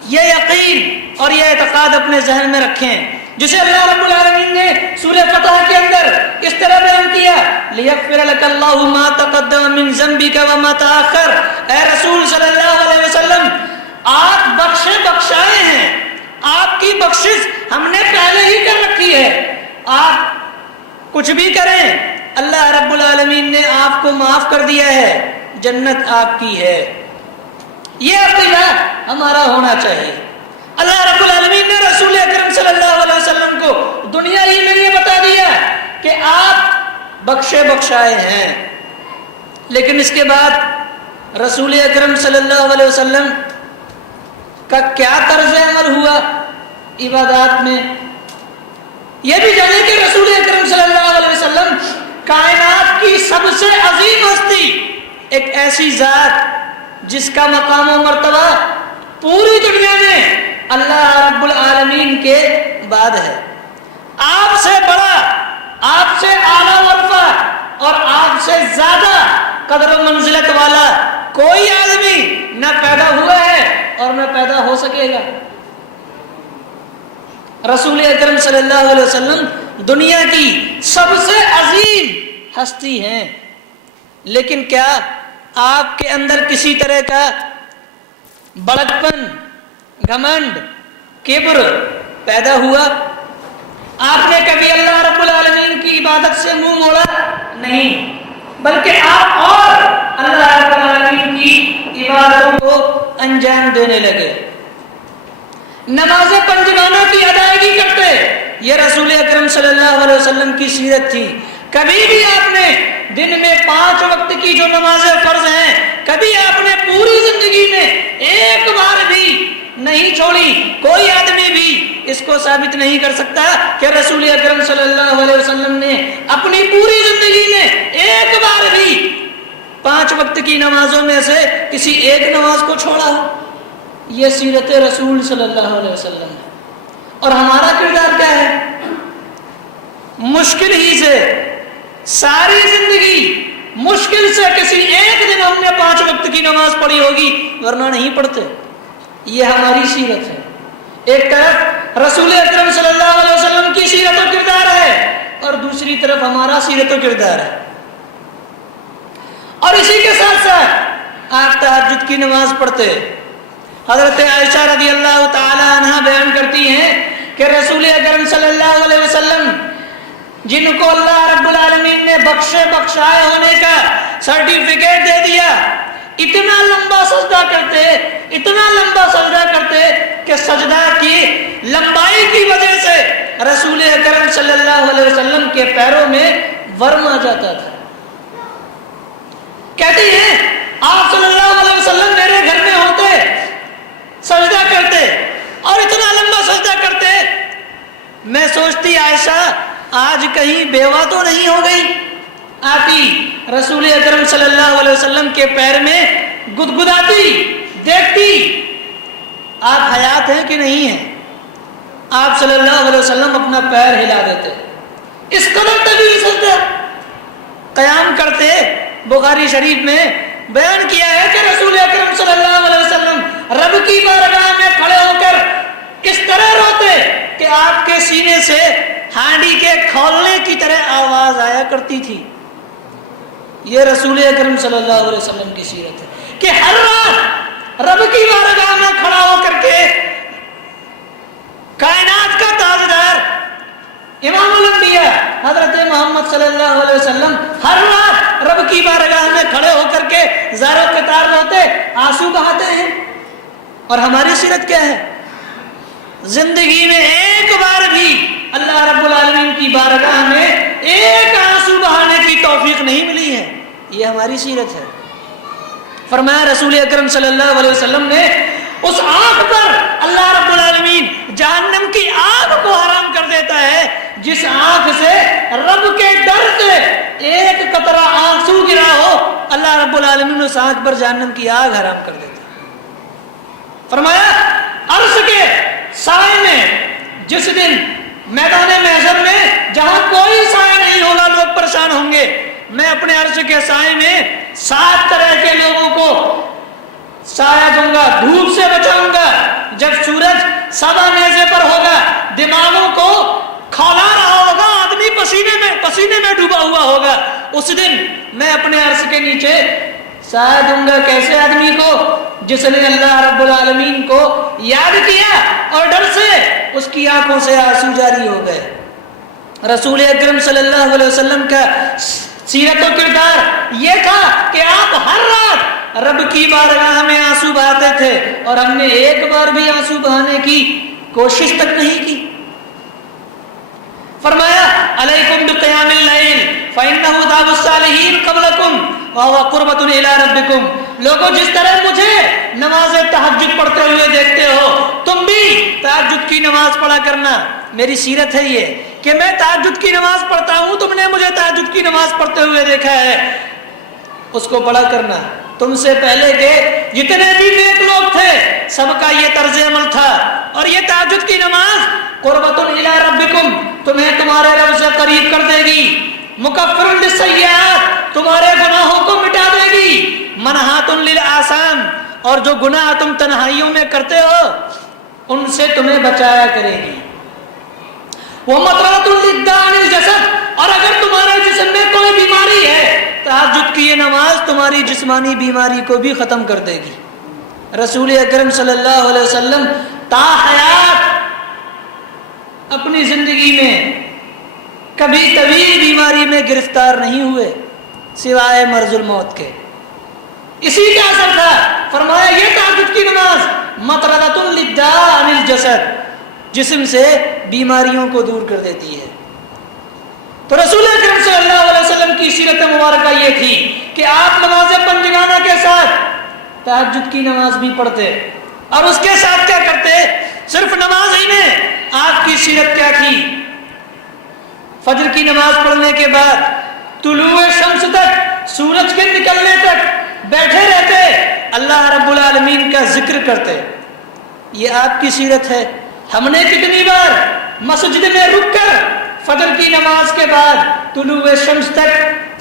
یہ یقین اور یہ اعتقاد اپنے ذہن میں رکھیں جسے اللہ رب العالمین نے سورہ فتح کے اندر اس طرح بیان کیا، لِيَغْفِرَ لَكَ اللَّهُ مَا تَقَدَّمَ مِن ذَنبِكَ وَمَا تَأَخَّرَ۔ اے رسول صلی اللہ علیہ وسلم، آپ بخشائے ہیں، آپ کی بخشش ہم نے پہلے ہی کر رکھی ہے، آپ کچھ بھی کریں اللہ رب العالمین نے آپ کو معاف کر دیا ہے، جنت آپ کی ہے۔ یہ عقیدہ ہمارا ہونا چاہیے۔ اللہ رب العالمین نے رسول اکرم صلی اللہ علیہ وسلم کو دنیا ہی میں یہ بتا دیا کہ آپ بخشائے ہیں، لیکن اس کے بعد رسول اکرم صلی اللہ علیہ وسلم کا کیا طرز عمل ہوا عبادات میں، یہ بھی جانیں کہ رسول اکرم صلی اللہ علیہ وسلم کائنات کی سب سے عظیم ہستی، ایک ایسی ذات جس کا مقام و مرتبہ پوری دنیا میں اللہ رب العالمین کے بعد ہے، آپ سے بڑا، آپ سے اعلیٰ مرتبہ اور آپ سے زیادہ قدر و منزلت والا کوئی آدمی نہ پیدا ہوا ہے اور نہ پیدا ہو سکے گا۔ رسول اکرم صلی اللہ علیہ وسلم دنیا کی سب سے عظیم ہستی ہیں، لیکن کیا آپ کے اندر کسی طرح کا بڑکپن، گھمنڈ، کبر پیدا ہوا؟ آپ نے کبھی اللہ رب العالمین کی عبادت سے منہ موڑا؟ نہیں، بلکہ آپ اور اللہ رب العالمین کی عبادتوں کو انجام دینے لگے، نماز پنجگانہ کی ادائیگی کرتے۔ یہ رسول اکرم صلی اللہ علیہ وسلم کی سیرت تھی۔ کبھی بھی آپ نے دن میں 5 وقت کی جو نمازیں فرض ہیں، کبھی آپ نے پوری زندگی میں ایک بار بھی نہیں چھوڑی۔ کوئی آدمی بھی اس کو ثابت نہیں کر سکتا کہ رسول اکرم صلی اللہ علیہ وسلم نے اپنی پوری زندگی میں ایک بار بھی 5 وقت کی نمازوں میں سے کسی ایک نماز کو چھوڑا ہو۔ یہ سیرت رسول صلی اللہ علیہ وسلم ہے۔ اور ہمارا کردار کیا ہے؟ مشکل ہی سے ساری زندگی مشکل سے کسی ایک دن ہم نے 5 وقت کی نماز پڑھی ہوگی، ورنہ نہیں پڑھتے۔ یہ ہماری سیرت ہے۔ ایک طرف رسول اکرم صلی اللہ علیہ وسلم کی سیرت و کردار ہے، اور دوسری طرف ہمارا سیرت و کردار ہے۔ اور اسی کے ساتھ ساتھ آپ تہجد کی نماز پڑھتے۔ حضرت عائشہ رضی اللہ تعالی عنہا بیان کرتی ہیں کہ رسول اکرم صلی اللہ علیہ وسلم جن کو اللہ رب العالمین نے بخشائے ہونے کا سرٹیفکیٹ دے دیا، اتنا لمبا سجدہ کرتے کہ سجدہ کی لمبائی کی وجہ سے رسول اکرم صلی اللہ علیہ وسلم کے پیروں میں ورم آ جاتا تھا۔ کہتی ہیں آپ صلی اللہ علیہ وسلم میرے گھر میں ہوتے، سجدہ کرتے اور اتنا لمبا سجدہ کرتے، میں سوچتی عائشہ آج کہیں بیوہ تو نہیں ہو گئی۔ آتی رسول اکرم صلی اللہ علیہ وسلم کے پیر میں گدگداتی، دیکھتی آپ حیات ہیں کہ نہیں ہیں۔ آپ صلی اللہ علیہ وسلم اپنا پیر ہلا دیتے، اس قدر طویل سجدہ قیام کرتے۔ بخاری شریف میں بیان کیا ہے کہ رسول اکرم صلی اللہ علیہ وسلم رب کی بارگاہ میں کھڑے ہو کر اس طرح روتے کہ آپ کے سینے سے ہانڈی کے کھولنے کی طرح آواز آیا کرتی تھی۔ یہ رسول اکرم صلی اللہ علیہ وسلم کی سیرت ہے کہ ہر رات رب کی بارگاہ میں کھڑا ہو کر کے کائنات کا تاجدار امام الانبیاء حضرت محمد صلی اللہ علیہ وسلم ہر رات رب کی بارگاہ میں کھڑے ہو کر کے زار و قطار روتے، آنسو بہاتے ہیں۔ اور ہماری سیرت کیا ہے؟ زندگی میں ایک بار بھی اللہ رب العالمین کی بارگاہ میں ایک آنسو بہانے کی توفیق نہیں ملی ہے۔ یہ ہماری سیرت ہے۔ فرمایا رسول اکرم صلی اللہ علیہ وسلم نے اس آنکھ پر اللہ رب العالمین جہنم کی آگ کو حرام کر دیتا ہے جس آنکھ سے رب کے ڈر سے ایک قطرہ آنسو گرا ہو، اللہ رب العالمین اس آنکھ پر جہنم کی آگ حرام کر دیتا ہے۔ فرمایا عرش کے سائے میں جس دن میدان محشر میں جہاں کوئی سائے نہیں ہوگا، لوگ پریشان ہوں گے، میں اپنے عرش کے سائے میں 7 طرح کے لوگوں کو سایہ دوں گا، دھوپ سے بچاؤں گا۔ جب سورج سبا نیزے پر ہوگا، دماغوں کو کھولا رہا ہوگا، آدمی پسینے میں ڈوبا ہوا ہوگا، اس دن میں اپنے عرش کے نیچے سایہ دوں گا کیسے آدمی کو؟ جس نے اللہ رب العالمین کو یاد کیا اور ڈر سے اس کی آنکھوں سے آنسو جاری ہو گئے۔ رسول اکرم صلی اللہ علیہ وسلم کا سیرت و کردار یہ تھا کہ آپ ہر رات رب کی بارگاہ میں آنسو بہاتے تھے، اور ہم نے ایک بار بھی آنسو بہانے کی کوشش تک نہیں کی۔ فرمایا علیکم بقیام اللیل فإنہ داب الصالحین قبلکم وہو قربۃ الی ربکم۔ لوگوں جس طرح مجھے نماز تہجد پڑھتے ہوئے دیکھتے ہو، تم بھی تہجد کی نماز پڑھا کرنا۔ میری سیرت ہے یہ کہ میں تہجد کی نماز پڑھتا ہوں، تم نے مجھے تہجد کی نماز پڑھتے ہوئے دیکھا ہے، اس کو پڑھا کرنا۔ تم سے پہلے کے جتنے بھی نیک لوگ تھے سب کا یہ طرز عمل تھا، اور یہ تہجد کی نماز قربۃ الی ربکم، تمہیں تمہارے رب سے قریب کر دے گی، مکفر للسیئات، تمہارے گناہوں کو مٹا دے گی، منہات للآثام، اور جو گناہ تم تنہائیوں میں کرتے ہو ان سے تمہیں بچایا کرے گی، ومطرۃ للداء عن الجسد، اور اگر تمہارے جسم میں کوئی بیماری ہے تہجد کی یہ نماز تمہاری جسمانی بیماری کو بھی ختم کر دے گی۔ رسول اکرم صلی اللہ علیہ وسلم تا حیات اپنی زندگی میں کبھی طویل بیماری میں گرفتار نہیں ہوئے سوائے مرض الموت کے۔ اسی کا اثر تھا، فرمایا یہ تہجد کی نماز مطردۃ للداء عن الجسد، جسم سے بیماریوں کو دور کر دیتی ہے۔ تو رسول اکرم صلی اللہ علیہ وسلم کی سیرت مبارکہ یہ تھی کہ آپ نماز پنجگانہ کے ساتھ تہجد کی نماز بھی پڑھتے، اور اس کے ساتھ کیا کرتے؟ صرف نماز ہی میں آپ کی سیرت کیا تھی؟ فجر کی نماز پڑھنے کے بعد طلوع شمس تک، سورج کے نکلنے تک بیٹھے رہتے، اللہ رب العالمین کا ذکر کرتے۔ یہ آپ کی سیرت ہے۔ ہم نے کتنی بار مسجد میں رک کر فجر کی نماز کے بعد طلوع شمس تک،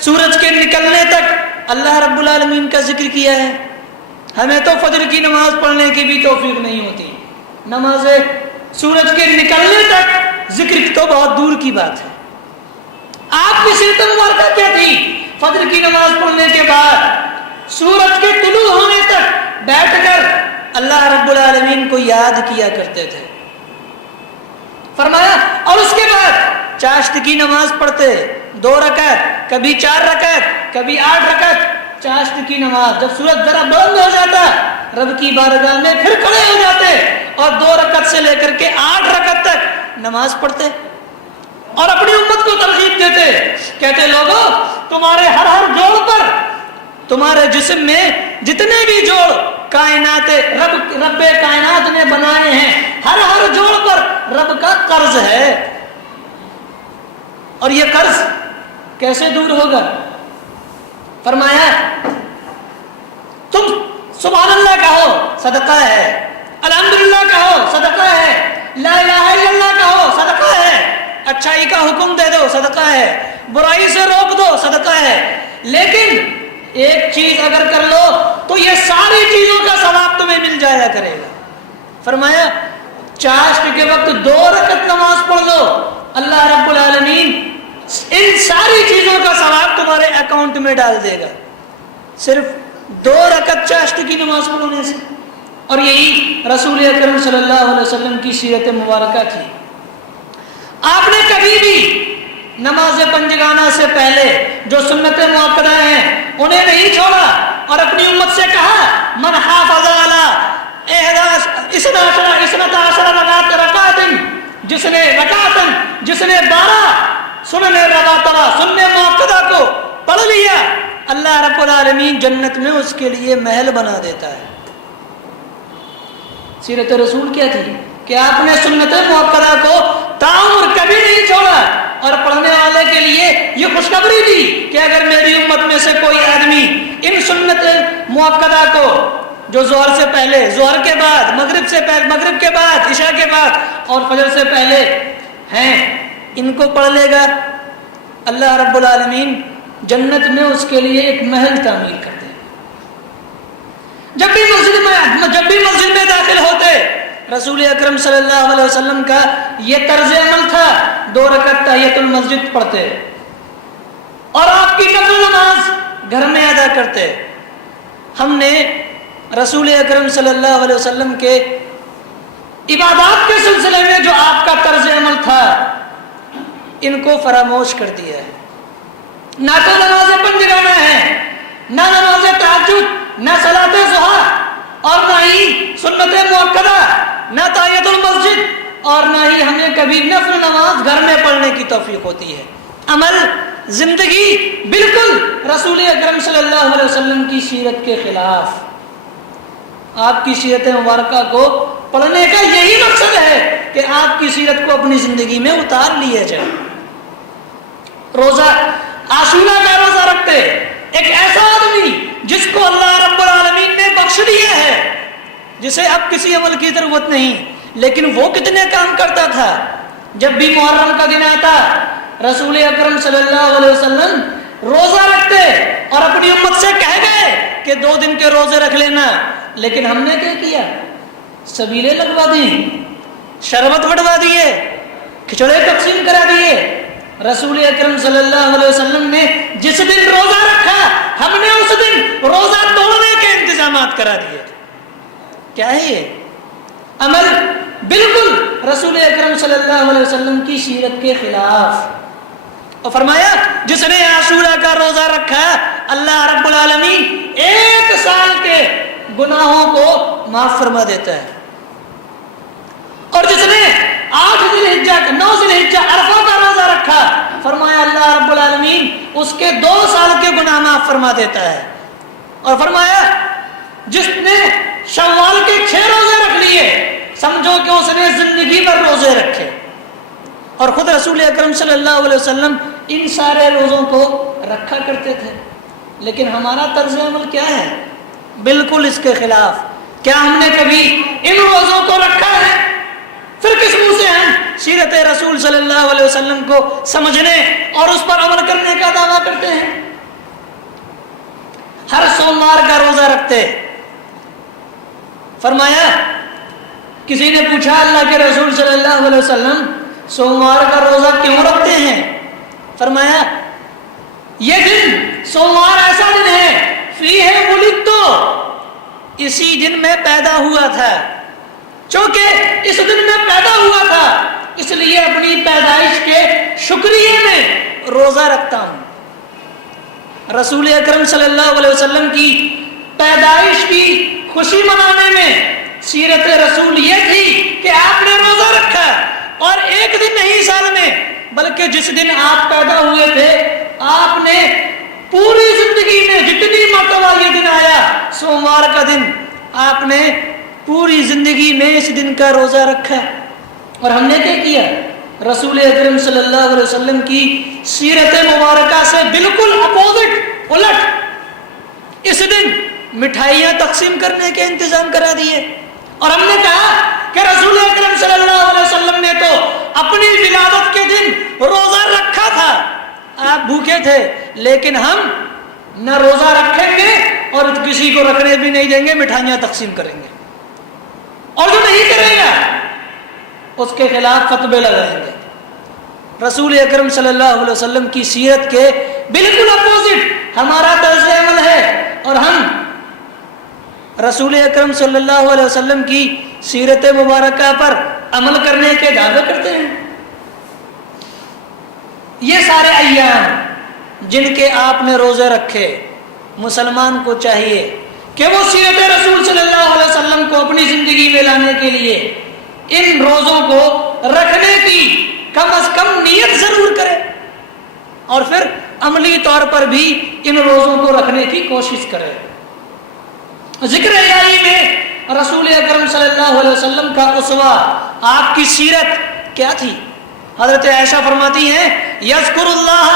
سورج کے نکلنے تک اللہ رب العالمین کا ذکر کیا ہے؟ ہمیں تو فجر کی نماز پڑھنے کی بھی توفیق نہیں ہوتی، نماز سورج کے نکلنے تک ذکر تو بہت دور کی بات ہے۔ آپ کی سیرت مبارکہ کیا تھی؟ فجر کی نماز پڑھنے کے بعد سورج کے طلوع ہونے تک بیٹھ کر اللہ رب العالمین کو یاد کیا کرتے تھے۔ فرمایا اور اس کے بعد چاشت کی نماز پڑھتے، 2 رکعت، کبھی 4 رکعت، کبھی 8 رکعت چاشت کی نماز۔ جب سورج ذرا بلند ہو جاتا رب کی بارگاہ میں پھر کھڑے ہو جاتے اور 2 رکعت سے لے کر کے 8 رکعت تک نماز پڑھتے اور اپنی امت کو ترغیب دیتے، کہتے لوگوں تمہارے ہر جوڑ پر، تمہارے جسم میں جتنے بھی جوڑ کائنات رب کائنات نے بنائے ہیں، ہر جوڑ پر رب کا قرض ہے، اور یہ قرض کیسے دور ہوگا؟ فرمایا تم سبحان اللہ کہو صدقہ ہے، الحمدللہ کہو صدقہ ہے، لا الہ الا اللہ کہو صدقہ ہے، اچھائی کا حکم دے دو صدقہ ہے، برائی سے روک دو صدقہ ہے، لیکن ایک چیز اگر کر لو تو یہ ساری چیزوں کا ثواب تمہیں مل جایا کرے گا۔ فرمایا چاشت کے وقت 2 رکعت نماز پڑھ لو، اللہ رب العالمین ان ساری چیزوں کا ثواب تمہارے اکاؤنٹ میں ڈال دے گا، صرف 2 رکعت چاشت کی نماز پڑھنے سے۔ اور یہی رسول اکرم صلی اللہ علیہ وسلم کی سیرت مبارکہ تھی۔ آپ نے کبھی بھی نماز پنجگانہ سے پہلے جو سنت مؤکدہ ہیں انہیں نہیں چھوڑا، اور اپنی امت سے کہا من حافظ علی 12 رکعت، جس نے 12 سنن رواتر سنن مؤکدہ کو پڑھ لیا، اللہ رب العالمین جنت میں اس کے لیے محل بنا دیتا ہے۔ سیرت رسول کیا تھی کہ آپ نے سنت مؤکدہ کو تعمر کبھی نہیں چھوڑا، اور پڑھنے والے کے لیے یہ خوشخبری دی کہ اگر میری امت میں سے کوئی آدمی ان سنت مؤکدہ کو جو ظہر سے پہلے، ظہر کے بعد، مغرب سے پہلے، مغرب کے بعد، عشاء کے بعد اور فجر سے پہلے ہیں، ان کو پڑھ لے گا، اللہ رب العالمین جنت میں اس کے لیے ایک محل تعمیر کر دے گا۔ جب بھی مسجد میں داخل ہوتے رسول اکرم صلی اللہ علیہ وسلم کا یہ طرز عمل تھا، 2 رکعت تحیۃ المسجد پڑھتے اور آپ کی نفل نماز گھر میں ادا کرتے۔ ہم نے رسول اکرم صلی اللہ علیہ وسلم کے عبادات کے سلسلے میں جو آپ کا طرز عمل تھا ان کو فراموش کر دیا ہے۔ نہ تو نماز پنجگانہ ہے، نہ نماز تہجد، نہ صلاۃ ضحیٰ، اور نہ ہی سنت مؤکدہ، نہ تحیۃ المسجد، اور نہ ہی ہمیں کبھی نفل نماز گھر میں پڑھنے کی توفیق ہوتی ہے۔ عمل، زندگی بالکل رسول اکرم صلی اللہ علیہ وسلم کی سیرت کے خلاف۔ آپ کی سیرت مبارکہ کو پڑھنے کا یہی مقصد ہے کہ آپ کی سیرت کو اپنی زندگی میں اتار لیا جائے۔ روزہ عاشورہ کا روزہ رکھتے ایک ایسا آدمی جس کو اللہ رب العالمین نے بخش دیا ہے، جسے اب کسی عمل کی ضرورت نہیں، لیکن وہ کتنے کام کرتا تھا۔ جب بھی محرم کا دن آتا رسول اکرم صلی اللہ علیہ وسلم روزہ رکھتے اور اپنی امت سے کہہ گئے کہ 2 دن کے روزے رکھ لینا، لیکن ہم نے کیا کیا؟ سبیلے لگوا دی، شربت بٹوا دیے، کھچڑے تقسیم کرا دیے۔ رسول اکرم صلی اللہ علیہ وسلم نے جس دن روزہ رکھا ہم احکامات کرا دیے تھے. کیا ہے یہ عمل؟ بالکل رسول اکرم صلی اللہ علیہ وسلم کی سیرت کے خلاف. اور فرمایا جس نے عاشورہ کا روزہ رکھا اللہ رب العالمین 1 سال کے گناہوں کو معاف فرما دیتا ہے. اور جس نے 9 ذی الحجہ عرفہ کا روزہ رکھا فرمایا اللہ رب العالمین اس کے 2 سال کے گناہ معاف فرما دیتا ہے. اور فرمایا جس نے شوال کے 6 روزے رکھ لیے سمجھو کہ اس نے زندگی بھر روزے رکھے. اور خود رسول اکرم صلی اللہ علیہ وسلم ان سارے روزوں کو رکھا کرتے تھے. لیکن ہمارا طرز عمل کیا ہے؟ بالکل اس کے خلاف. کیا ہم نے کبھی ان روزوں کو رکھا ہے؟ پھر کس منہ سے ہم سیرت رسول صلی اللہ علیہ وسلم کو سمجھنے اور اس پر عمل کرنے کا دعویٰ کرتے ہیں؟ ہر سوموار کا روزہ رکھتے. فرمایا کسی نے پوچھا اللہ کے رسول صلی اللہ علیہ وسلم سوموار کا روزہ کیوں رکھتے ہیں؟ فرمایا یہ دن سوموار ایسا دن ہے فیہ ولدت، اسی دن میں پیدا ہوا تھا. چونکہ اس دن میں پیدا ہوا تھا اس لیے اپنی پیدائش کے شکریہ میں روزہ رکھتا ہوں. رسول اکرم صلی اللہ علیہ وسلم کی پیدائش کی خوشی منانے میں سیرت رسول یہ تھی کہ آپ نے روزہ رکھا. اور 1 دن نہیں سال میں بلکہ جس دن آپ پیدا ہوئے تھے آپ نے پوری زندگی میں جتنی مرتبہ یہ دن آیا سوموار کا دن آپ نے پوری زندگی میں اس دن کا روزہ رکھا. اور ہم نے کیا کیا؟ رسول اکرم صلی اللہ علیہ وسلم کی سیرت مبارکہ سے بالکل اپوزٹ الٹ اس دن مٹھائیاں تقسیم کرنے کے انتظام کرا دیے. اور ہم نے کہا کہ رسول اکرم صلی اللہ علیہ وسلم نے تو اپنی ولادت کے دن روزہ رکھا تھا، آپ بھوکے تھے، لیکن ہم نہ روزہ رکھیں گے اور کسی کو رکھنے بھی نہیں دیں گے، مٹھائیاں تقسیم کریں گے. اور جو نہیں کرے گا اس کے خلاف فتوے لگائیں گے. رسول اکرم صلی اللہ علیہ وسلم کی سیرت کے بالکل اپوزٹ ہمارا طرز عمل ہے اور ہم رسول اکرم صلی اللہ علیہ وسلم کی سیرت مبارکہ پر عمل کرنے کے دعوے کرتے ہیں. یہ سارے ایام جن کے آپ نے روزے رکھے مسلمان کو چاہیے کہ وہ سیرت رسول صلی اللہ علیہ وسلم کو اپنی زندگی میں لانے کے لیے ان روزوں کو رکھنے کی کم از کم نیت ضرور کرے اور پھر عملی طور پر بھی ان روزوں کو رکھنے کی کوشش کرے. ذکر الہی میں رسول اکرم صلی اللہ علیہ وسلم کا اسوہ آپ کی سیرت کیا تھی؟ حضرت عائشہ فرماتی ہیں یذکر اللہ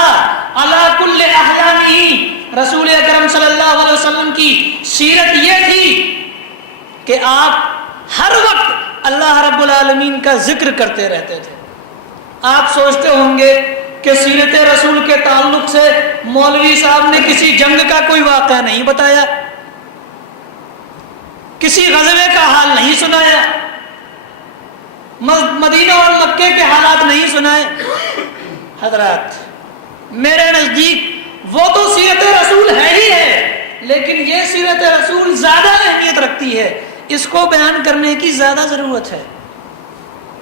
علی کل احیانہ، رسول اکرم صلی اللہ علیہ وسلم کی سیرت یہ تھی کہ آپ ہر وقت اللہ رب العالمین کا ذکر کرتے رہتے تھے. آپ سوچتے ہوں گے کہ سیرت رسول کے تعلق سے مولوی صاحب نے کسی جنگ کا کوئی واقعہ نہیں بتایا، کسی غزوے کا حال نہیں سنایا، مدینہ اور مکے کے حالات نہیں سنائے. حضرات میرے نزدیک وہ تو سیرت رسول ہے ہی ہے، لیکن یہ سیرت رسول زیادہ اہمیت رکھتی ہے. اس کو بیان کرنے کی زیادہ ضرورت ہے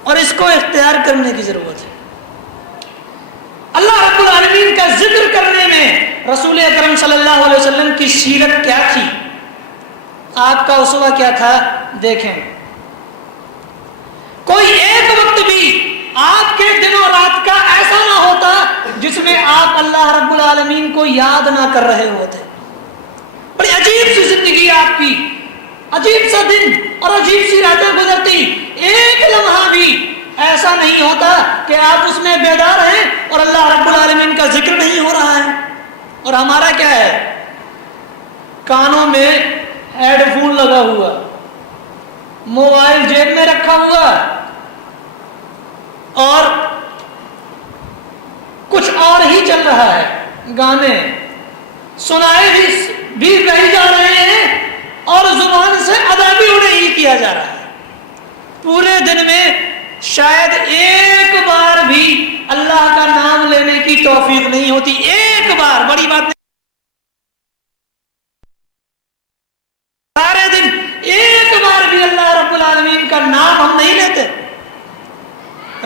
اور اس کو اختیار کرنے کی ضرورت ہے. اللہ رب العالمین کا ذکر کرنے میں رسول اکرم صلی اللہ علیہ وسلم کی سیرت کیا تھی، آپ کا اسوہ کیا تھا؟ دیکھیں کوئی ایک وقت بھی آپ کے دن و رات کا ایسا نہ ہوتا جس میں آپ اللہ رب العالمین کو یاد نہ کر رہے ہوتے. بڑی عجیب سی زندگی آپ کی، عجیب سا دن اور عجیب سی راتیں گزرتی، ایک لمحہ بھی ایسا نہیں ہوتا کہ آپ اس میں بیدار ہیں اور اللہ رب العالمین کا ذکر نہیں ہو رہا ہے. اور ہمارا کیا ہے؟ کانوں میں ہیڈ فون لگا ہوا، موبائل جیب میں رکھا ہوا اور کچھ اور ہی چل رہا ہے. گانے سنائے بھی کہی جا رہے ہیں اور زبان سے ادا بھی انہیں ہی کیا جا رہا ہے. پورے دن میں شاید ایک بار بھی اللہ کا نام لینے کی توفیق نہیں ہوتی. ایک بار، بڑی بات نہیں. سارے کا نام ہم نہیں لیتے.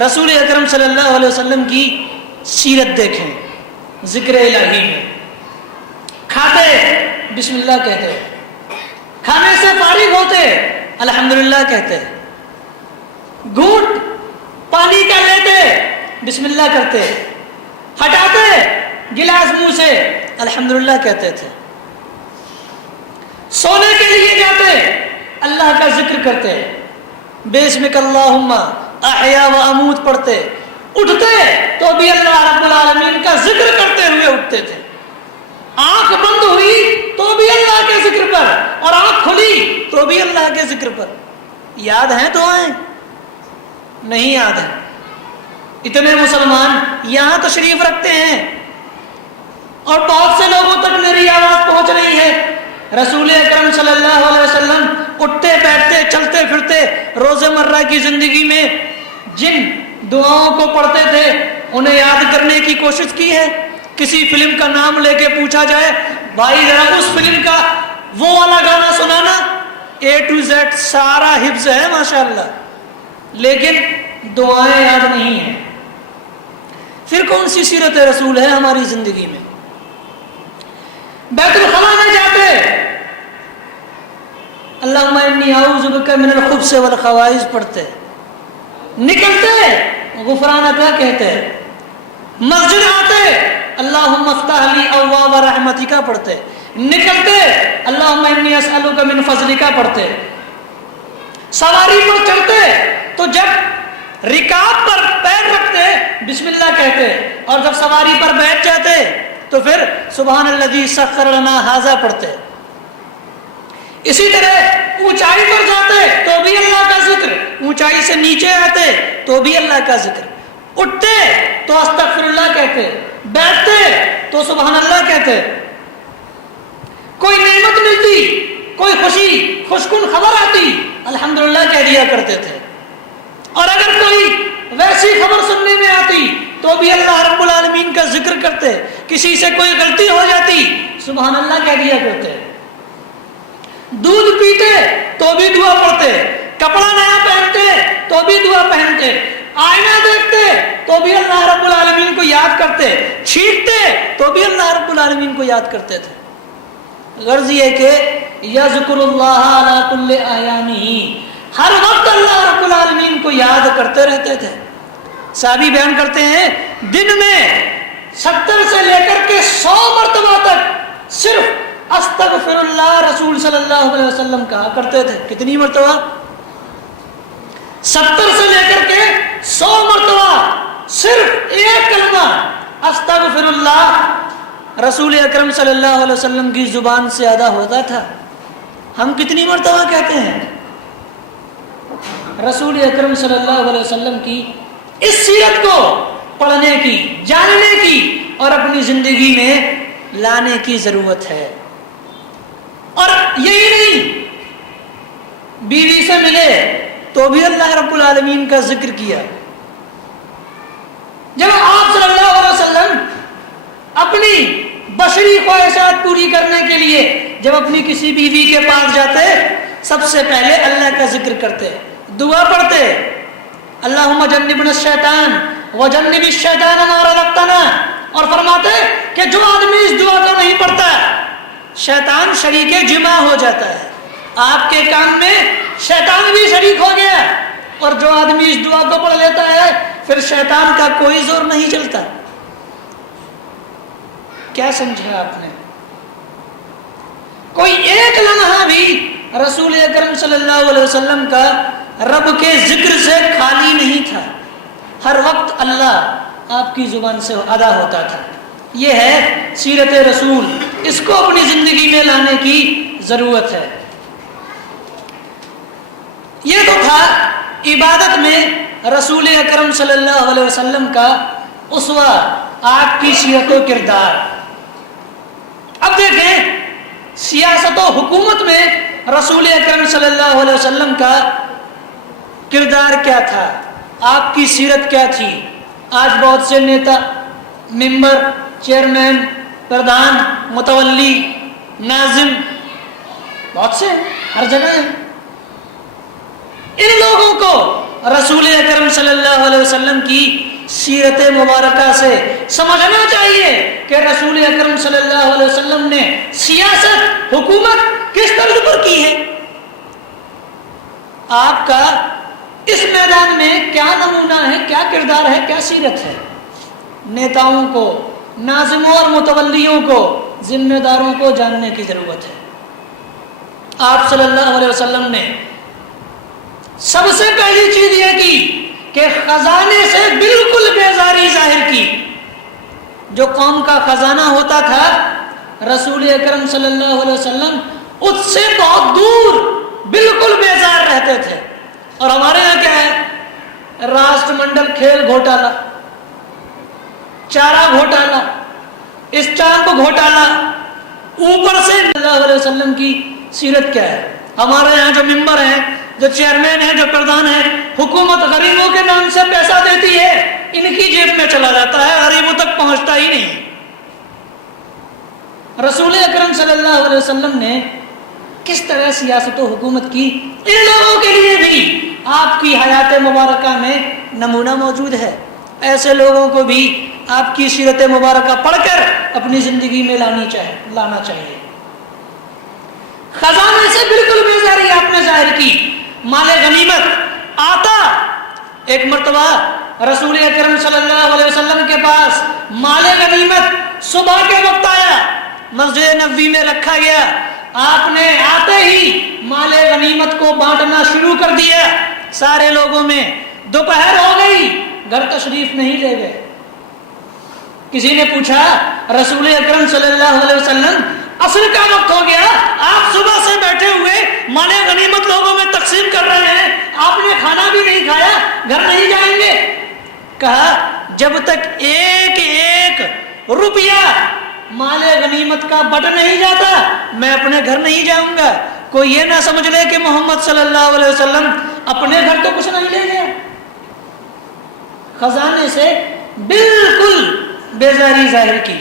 رسول اکرم صلی اللہ علیہ وسلم کی سیرت دیکھیں, ذکر الہی ہے. کھاتے بسم اللہ کہتے, کھانے سے فارغ ہوتے الحمدللہ کہتے, گھونٹ پانی کا لیتے بسم اللہ کرتے, ہٹاتے گلاس منہ سے الحمدللہ کہتے تھے. سونے کے لیے جاتے اللہ کا ذکر کرتے, بسمک اللہم احیا و اموت پڑھتے. اٹھتے تو بھی اللہ رب العالمین کا ذکر کرتے ہوئے اٹھتے تھے. آنکھ بند ہوئی تو بھی اللہ کے ذکر پر, اور آنکھ کھلی تو بھی اللہ کے ذکر پر. یاد ہیں دعائیں؟ نہیں یاد ہیں. اتنے مسلمان یہاں تشریف رکھتے ہیں اور بہت سے لوگوں تک میری آواز پہنچ رہی ہے. رسول اکرم صلی اللہ علیہ وسلم اٹھتے بیٹھتے چلتے پھرتے روزمرہ کی زندگی میں جن دعاؤں کو پڑھتے تھے انہیں یاد کرنے کی کوشش کی ہے؟ کسی فلم کا نام لے کے پوچھا جائے بھائی ذرا اس فلم کا وہ والا گانا سنانا, A to Z سارا حفظ ہے ماشاءاللہ, لیکن دعائیں یاد نہیں ہیں. پھر کون سی سیرت رسول ہے ہماری زندگی میں؟ بیت الخلا میں جاتے اللہم انی اعوذ بک من الخبث والخبائث پڑھتے, نکلتے غفرانک کہتے, مسجد آتے اللہم افتح لی ابواب رحمتک پڑھتے, نکلتے اللہم انی اسألک من فضلک پڑھتے. سواری پر چلتے تو جب رکاب پر پیر رکھتے بسم اللہ کہتے, اور جب سواری پر بیٹھ جاتے تو پھر سبحان الذی سخر لنا ھذا پڑھتے. اسی طرح اونچائی پر جاتے تو بھی اللہ کا ذکر, اونچائی سے نیچے آتے تو بھی اللہ کا ذکر, اٹھتے تو استغفر اللہ کہتے, بیٹھتے تو سبحان اللہ کہتے. کوئی نعمت ملتی, کوئی خوشی خوشکن خبر آتی الحمدللہ کہہ دیا کرتے تھے, اور اگر کوئی ویسی خبر سننے میں آتی تو بھی اللہ رب العالمین کا ذکر کرتے. کسی سے کوئی غلطی ہو جاتی سبحان اللہ کہہ دیا کرتے. دودھ پیتے تو بھی دعا پڑھتے, کپڑا نیا پہنتے تو بھی دعا پہنتے, آئینہ دیکھتے تو بھی اللہ رب العالمین کو یاد کرتے, چھینکتے تو بھی اللہ رب العالمین کو یاد کرتے تھے. غرض یہ کہ یذکر اللہ علی کل احیانہ, ہر وقت اللہ رب العالمین کو یاد کرتے رہتے تھے. صحابی بیان کرتے ہیں دن میں 70 سے لے کر کے 100 مرتبہ تک صرف استغفر اللہ رسول صلی اللہ علیہ وسلم کہا کرتے تھے. کتنی مرتبہ؟ 70 سے لے کر کے 100 مرتبہ صرف ایک کلمہ استغفر اللہ رسول اکرم صلی اللہ علیہ وسلم کی زبان سے ادا ہوتا تھا. ہم کتنی مرتبہ کہتے ہیں؟ رسول اکرم صلی اللہ علیہ وسلم کی اس سیرت کو پڑھنے کی, جاننے کی اور اپنی زندگی میں لانے کی ضرورت ہے. اور یہی نہیں, بیوی سے ملے تو بھی اللہ رب العالمین کا ذکر کیا. جب آپ صلی اللہ علیہ وسلم اپنی بشری خواہشات پوری کرنے کے لیے جب اپنی کسی بیوی کے پاس جاتے سب سے پہلے اللہ کا ذکر کرتے, دعا پڑھتے اللہم جنبنا الشیطان وجنب الشیطان ما رزقتنا, اور فرماتے کہ جو آدمی اس دعا کو نہیں پڑھتا شیطان شریک جمع ہو جاتا ہے. آپ کے کام میں شیطان بھی شریک ہو گیا, اور جو آدمی اس دعا کو پڑھ لیتا ہے پھر شیطان کا کوئی زور نہیں چلتا. کیا سمجھا آپ نے؟ کوئی ایک لمحہ بھی رسول اکرم صلی اللہ علیہ وسلم کا رب کے ذکر سے خالی نہیں تھا. ہر وقت اللہ آپ کی زبان سے ادا ہوتا تھا. یہ ہے سیرت رسول, اس کو اپنی زندگی میں لانے کی ضرورت ہے. یہ تو تھا عبادت میں رسول اکرم صلی اللہ علیہ وسلم کا اسوہ, آپ کی سیرت و کردار. اب دیکھیں سیاست و حکومت میں رسول اکرم صلی اللہ علیہ وسلم کا کردار کیا تھا, آپ کی سیرت کیا تھی. آج بہت سے نیتا, ممبر, چیئرمین, پردھان, متولی, ناظم, بہت سے ہر جگہ ہیں. ان لوگوں کو رسول اکرم صلی اللہ علیہ وسلم کی سیرت مبارکہ سے سمجھنا چاہیے کہ رسول اکرم صلی اللہ علیہ وسلم نے سیاست حکومت کس طرز پر کی ہے، آپ کا اس میدان میں کیا نمونہ ہے، کیا کردار ہے، کیا سیرت ہے۔ نیتاؤں کو، ناظموں اور متولیوں کو، ذمہ داروں کو جاننے کی ضرورت ہے۔ آپ صلی اللہ علیہ وسلم نے سب سے پہلی چیز یہ کی کہ خزانے سے بالکل بیزاری ظاہر کی۔ جو قوم کا خزانہ ہوتا تھا رسول اکرم صلی اللہ علیہ وسلم اس سے بہت دور بالکل بیزار رہتے تھے۔ اور ہمارے یہاں کیا ہے؟ راشٹر منڈل کھیل گھوٹالہ، چارہ گھوٹالہ، اسٹامپ گھوٹالہ، اوپر سے اللہ علیہ وسلم کی سیرت کیا ہے؟ ہمارے یہاں جو ممبر ہیں، جو چیئرمین ہیں، جو پردھان ہیں، حکومت غریبوں کے نام سے پیسہ دیتی ہے، ان کی جیب میں چلا جاتا ہے، غریبوں تک پہنچتا ہی نہیں۔ رسول اکرم صلی اللہ علیہ وسلم نے کس طرح سیاست و حکومت کی، ان لوگوں کے لیے بھی آپ کی حیات مبارکہ میں نمونہ موجود ہے۔ ایسے لوگوں کو بھی آپ کی سیرت مبارکہ پڑھ کر اپنی زندگی میں لانا چاہیے۔ خزانے سے بالکل بیزاری آپ نے ظاہر کی۔ مال غنیمت آتا، ایک مرتبہ رسول اکرم صلی اللہ علیہ وسلم کے پاس مال غنیمت صبح کے وقت آیا، مسجد نبوی میں رکھا گیا۔ آپ نے آتے ہی مال غنیمت کو بانٹنا شروع کر دیا سارے لوگوں میں۔ دوپہر ہو گئی، گھر تشریف نہیں لے گئے۔ کسی نے پوچھا رسول اکرم صلی اللہ علیہ وسلم عصر کا وقت ہو گیا، آپ صبح سے بیٹھے ہوئے مال غنیمت لوگوں میں تقسیم کر رہے ہیں، آپ نے کھانا بھی نہیں کھایا، گھر نہیں جائیں گے؟ کہا جب تک ایک ایک روپیہ مال غنیمت کا بٹ نہیں جاتا میں اپنے گھر نہیں جاؤں گا۔ کوئی یہ نہ سمجھ لے کہ محمد صلی اللہ علیہ وسلم اپنے گھر تو کچھ نہیں لے گیا۔ خزانے سے بالکل بیزاری ظاہر کی۔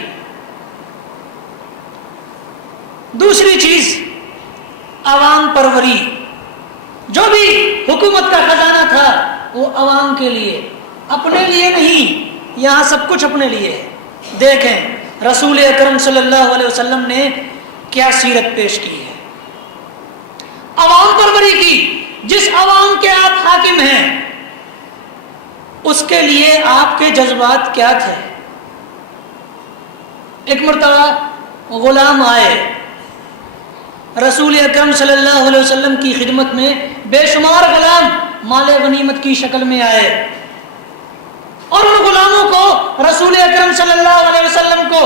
دوسری چیز عوام پروری، جو بھی حکومت کا خزانہ تھا وہ عوام کے لیے، اپنے لیے نہیں۔ یہاں سب کچھ اپنے لیے ہے۔ دیکھیں رسول اکرم صلی اللہ علیہ وسلم نے کیا سیرت پیش کی ہے، عوام پروری کی۔ جس عوام کے آپ حاکم ہیں اس کے لیے آپ کے جذبات کیا تھے؟ ایک مرتبہ غلام آئے رسول اکرم صلی اللہ علیہ وسلم کی خدمت میں، بے شمار غلام مال غنیمت کی شکل میں آئے، اور ان غلاموں کو رسول اکرم صلی اللہ علیہ وسلم کو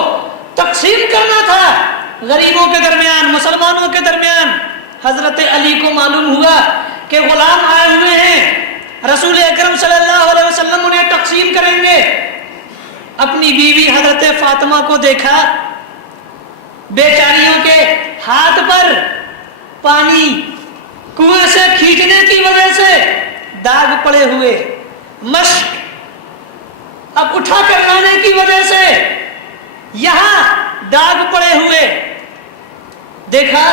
تقسیم کرنا تھا غریبوں کے درمیان، مسلمانوں کے درمیان۔ حضرت علی کو معلوم ہوا کہ غلام آئے ہوئے ہیں، رسول اکرم صلی اللہ علیہ وسلم انہیں تقسیم کریں گے۔ اپنی بیوی حضرت فاطمہ کو دیکھا، بیچاریوں کے ہاتھ پر پانی کنویں سے کھینچنے کی وجہ سے داغ پڑے ہوئے، مشک اب اٹھا کر لانے کی وجہ سے یہاں داغ پڑے ہوئے۔ دیکھا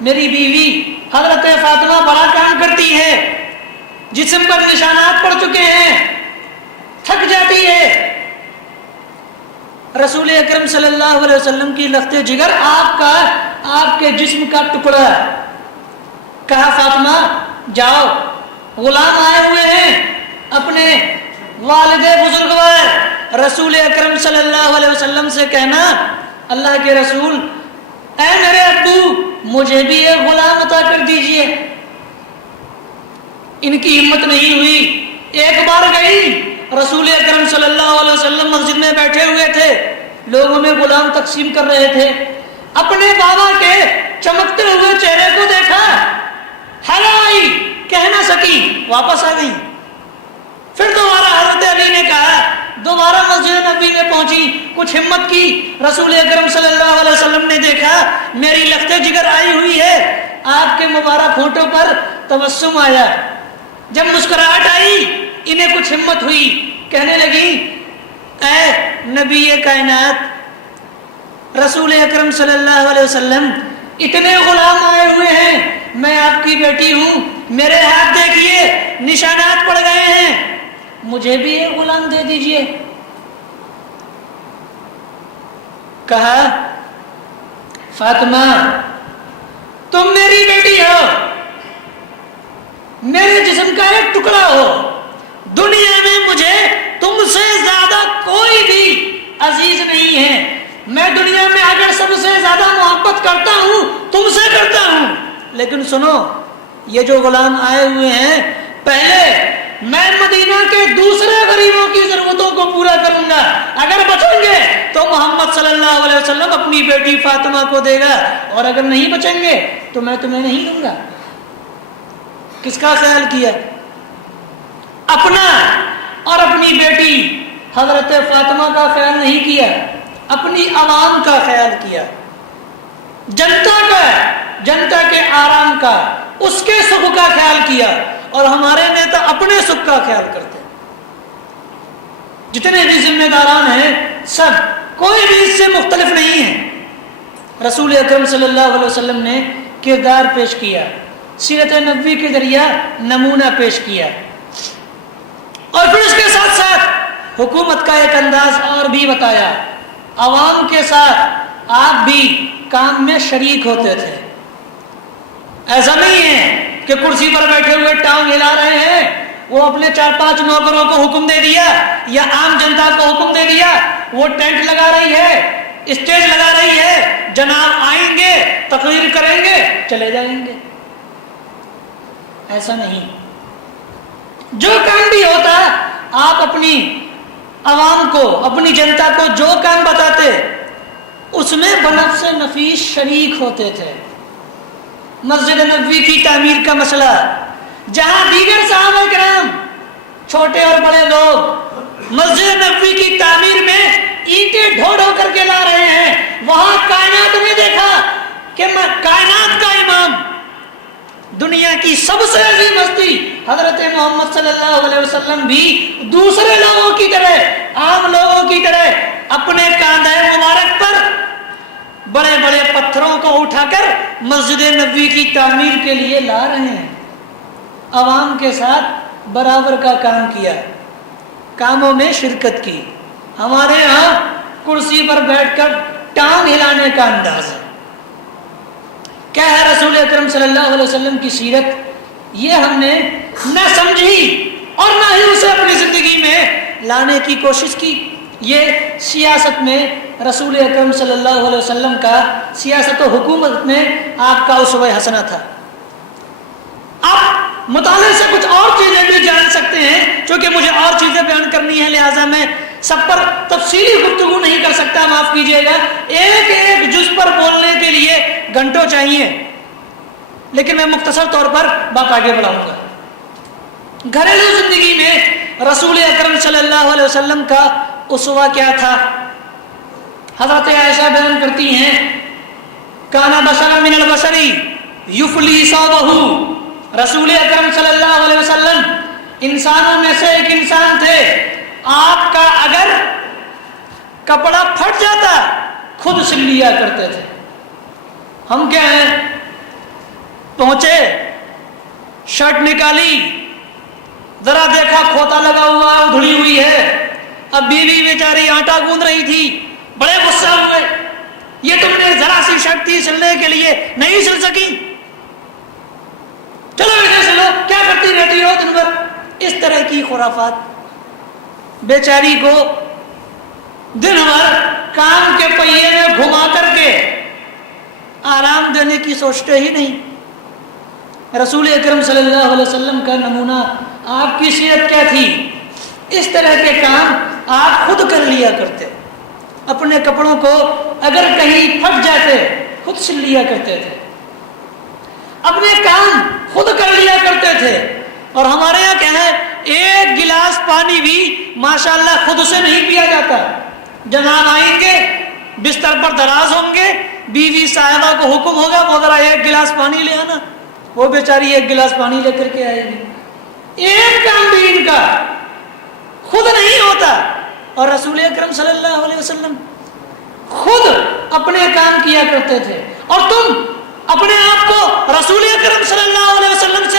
میری بیوی حضرت فاطمہ بڑا کام کرتی ہے، جسم پر نشانات پڑ چکے ہیں، تھک جاتی ہے۔ رسول اکرم صلی اللہ علیہ وسلم کی لخت جگر آپ کے جسم کا ٹکڑا۔ کہا فاطمہ جاؤ، غلام آئے ہوئے ہیں، اپنے والد بزرگوار رسول اکرم صلی اللہ علیہ وسلم سے کہنا اللہ کے رسول، اے میرے ابو مجھے بھی ایک غلام عطا کر دیجئے۔ ان کی ہمت نہیں ہوئی، ایک بار گئی، رسول اکرم صلی اللہ علیہ وسلم مسجد میں بیٹھے ہوئے تھے، لوگوں میں غلام تقسیم کر رہے تھے، اپنے بابا کے چمکتے ہوئے چہرے کو دیکھا، ہلائی کہہ نہ سکی، واپس آ گئی۔ پھر دوبارہ حضرت علی نے کہا، دوبارہ مسجد نبوی میں پہنچی، کچھ ہمت کی، رسول اکرم صلی اللہ علیہ وسلم نے دیکھا میری لخت جگر آئی ہوئی ہے، آپ کے مبارک ہونٹوں پر تبسم آیا، جب مسکراہٹ آئی انہیں کچھ ہمت ہوئی، کہنے لگی اے نبی کائنات رسول اکرم صلی اللہ علیہ وسلم، اتنے غلام آئے ہوئے ہیں، میں آپ کی بیٹی ہوں، میرے ہاتھ دیکھیے نشانات پڑ گئے ہیں، مجھے بھی ایک غلام دے دیجئے۔ کہا فاطمہ تم میری بیٹی ہو، میرے جسم کا ایک ٹکڑا ہو، دنیا میں مجھے تم سے زیادہ کوئی بھی عزیز نہیں ہے، میں دنیا میں اگر سب سے زیادہ محبت کرتا ہوں تم سے کرتا ہوں، لیکن سنو یہ جو غلام آئے ہوئے ہیں پہلے میں مدینہ کے دوسرے غریبوں کی ضرورتوں کو پورا کروں گا، اگر بچیں گے تو محمد صلی اللہ علیہ وسلم اپنی بیٹی فاطمہ کو دے گا، اور اگر نہیں بچیں گے تو میں تمہیں نہیں دوں گا۔ کس کا خیال کیا؟ اپنا اور اپنی بیٹی حضرت فاطمہ کا خیال نہیں کیا، اپنی عوام کا خیال کیا، جنتا کا، جنتا کے آرام کا، اس کے سکھ کا خیال کیا۔ اور ہمارے نیتا اپنے سکھ کا خیال کرتے ہیں، جتنے بھی ذمہ داران ہیں سب، کوئی بھی اس سے مختلف نہیں ہے۔ رسول اکرم صلی اللہ علیہ وسلم نے کردار پیش کیا، سیرت نبوی کے ذریعہ نمونہ پیش کیا، اور پھر اس کے ساتھ ساتھ حکومت کا ایک انداز اور بھی بتایا، عوام کے ساتھ آپ بھی کام میں شریک ہوتے تھے۔ ایسا نہیں ہے کہ کرسی پر بیٹھے ہوئے ٹانگ ہلا رہے ہیں، وہ اپنے 4-5 نوکروں کو حکم دے دیا یا عام جنتا کو حکم دے دیا، وہ ٹینٹ لگا رہی ہے، اسٹیج لگا رہی ہے، جناب آئیں گے تقریر کریں گے چلے جائیں گے، ایسا نہیں۔ جو کام بھی ہوتا آپ اپنی عوام کو، اپنی جنتا کو جو کام بتاتے اس میں بنفس نفیس شریک ہوتے تھے۔ مسجد نبوی کی تعمیر کا مسئلہ، جہاں دیگر صحابہ کرام چھوٹے اور بڑے لوگ مسجد نبوی کی تعمیر میں اینٹیں ڈھو ڈھو کر کے لا رہے ہیں، وہاں کائنات نے دیکھا کہ کائنات کا امام، دنیا کی سب سے عظیم ہستی حضرت محمد صلی اللہ علیہ وسلم بھی دوسرے لوگوں کی طرح، عام لوگوں کی طرح اپنے کاندھے مبارک پر بڑے بڑے پتھروں کو اٹھا کر مسجد نبوی کی تعمیر کے لیے لا رہے ہیں، عوام کے ساتھ برابر کا کام کیا، کاموں میں شرکت کی۔ ہمارے ہاں کرسی پر بیٹھ کر ٹانگ ہلانے کا انداز ہے۔ کیا ہے رسول اکرم صلی اللہ علیہ وسلم کی سیرت؟ یہ ہم نے نہ سمجھی اور نہ ہی اسے اپنی زندگی میں لانے کی کوشش کی۔ یہ سیاست میں رسول اکرم صلی اللہ علیہ وسلم کا، سیاست و حکومت میں آپ کا اسوہ حسنہ تھا۔ آپ مطالعے سے کچھ اور چیزیں بھی جان سکتے ہیں، چونکہ مجھے اور چیزیں بیان کرنی ہے، لہٰذا میں سب پر تفصیلی گفتگو نہیں کر سکتا، معاف کیجیے گا، ایک ایک جز پر بولنے کے لیے گھنٹوں چاہیے، لیکن میں مختصر طور پر بات آگے بڑھاؤں گا۔ گھریلو زندگی میں رسول اکرم صلی اللہ علیہ وسلم کا اسوہ کیا تھا؟ حضرت عائشہ بیان کرتی ہیں، کانا بشر من البشر یفلی ثوبہ، رسول اکرم صلی اللہ علیہ وسلم انسانوں میں سے ایک انسان تھے، آپ کا اگر کپڑا پھٹ جاتا خود سل لیا کرتے تھے۔ ہم کیا ہیں، پہنچے شرٹ نکالی، ذرا دیکھا کھوتا لگا ہوا ادھڑی ہوئی ہے، اب بیوی بیچاری آٹا گوندھ رہی تھی، بڑے غصہ ہوئے، یہ تم نے ذرا سی شرٹ تھی سلنے کے لیے نہیں سل سکی، چلو اسے سلو، کیا کرتی رہتی ہو دن بھر؟ اس طرح کی خرافات۔ بیچاری کو دن بھر کام کے پہیے میں گھما کر کے آرام دینے کی سوچتے ہی نہیں۔ رسول اکرم صلی اللہ علیہ وسلم کا نمونہ، آپ کی سیرت کیا تھی؟ اس طرح کے کام آپ خود کر لیا کرتے، اپنے کپڑوں کو اگر کہیں پھٹ جاتے خود سل لیا کرتے تھے، اپنے کام خود کر لیا کرتے تھے۔ اور ہمارے یہاں کیا ہے، ایک گلاس پانی بھی ماشاءاللہ خود سے نہیں پیا جاتا، جناب آئیں گے بستر پر دراز ہوں گے، بیوی صاحبہ کو حکم ہوگا وہ ذرا ایک گلاس پانی لے آنا، وہ بیچاری ایک گلاس پانی لے کر کے آئے گی، ایک کام بھی ان کا خود نہیں ہوتا۔ اور رسول اکرم صلی اللہ علیہ وسلم خود اپنے کام کیا کرتے تھے، اور تم اپنے آپ کو رسول اکرم صلی اللہ علیہ وسلم سے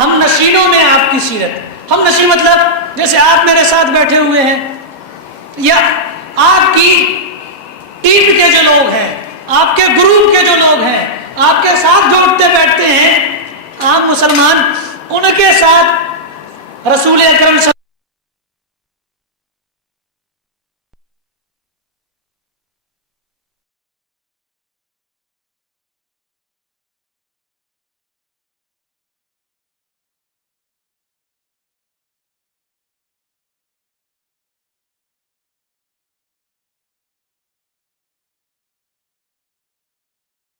ہم نشینوں میں آپ کی سیرت. ہم نشین مطلب جیسے آپ میرے ساتھ بیٹھے ہوئے ہیں, یا آپ کی ٹیم کے جو لوگ ہیں, آپ کے گروپ کے جو لوگ ہیں, آپ کے ساتھ جو اٹھتے بیٹھتے ہیں عام مسلمان, ان کے ساتھ رسول اکرم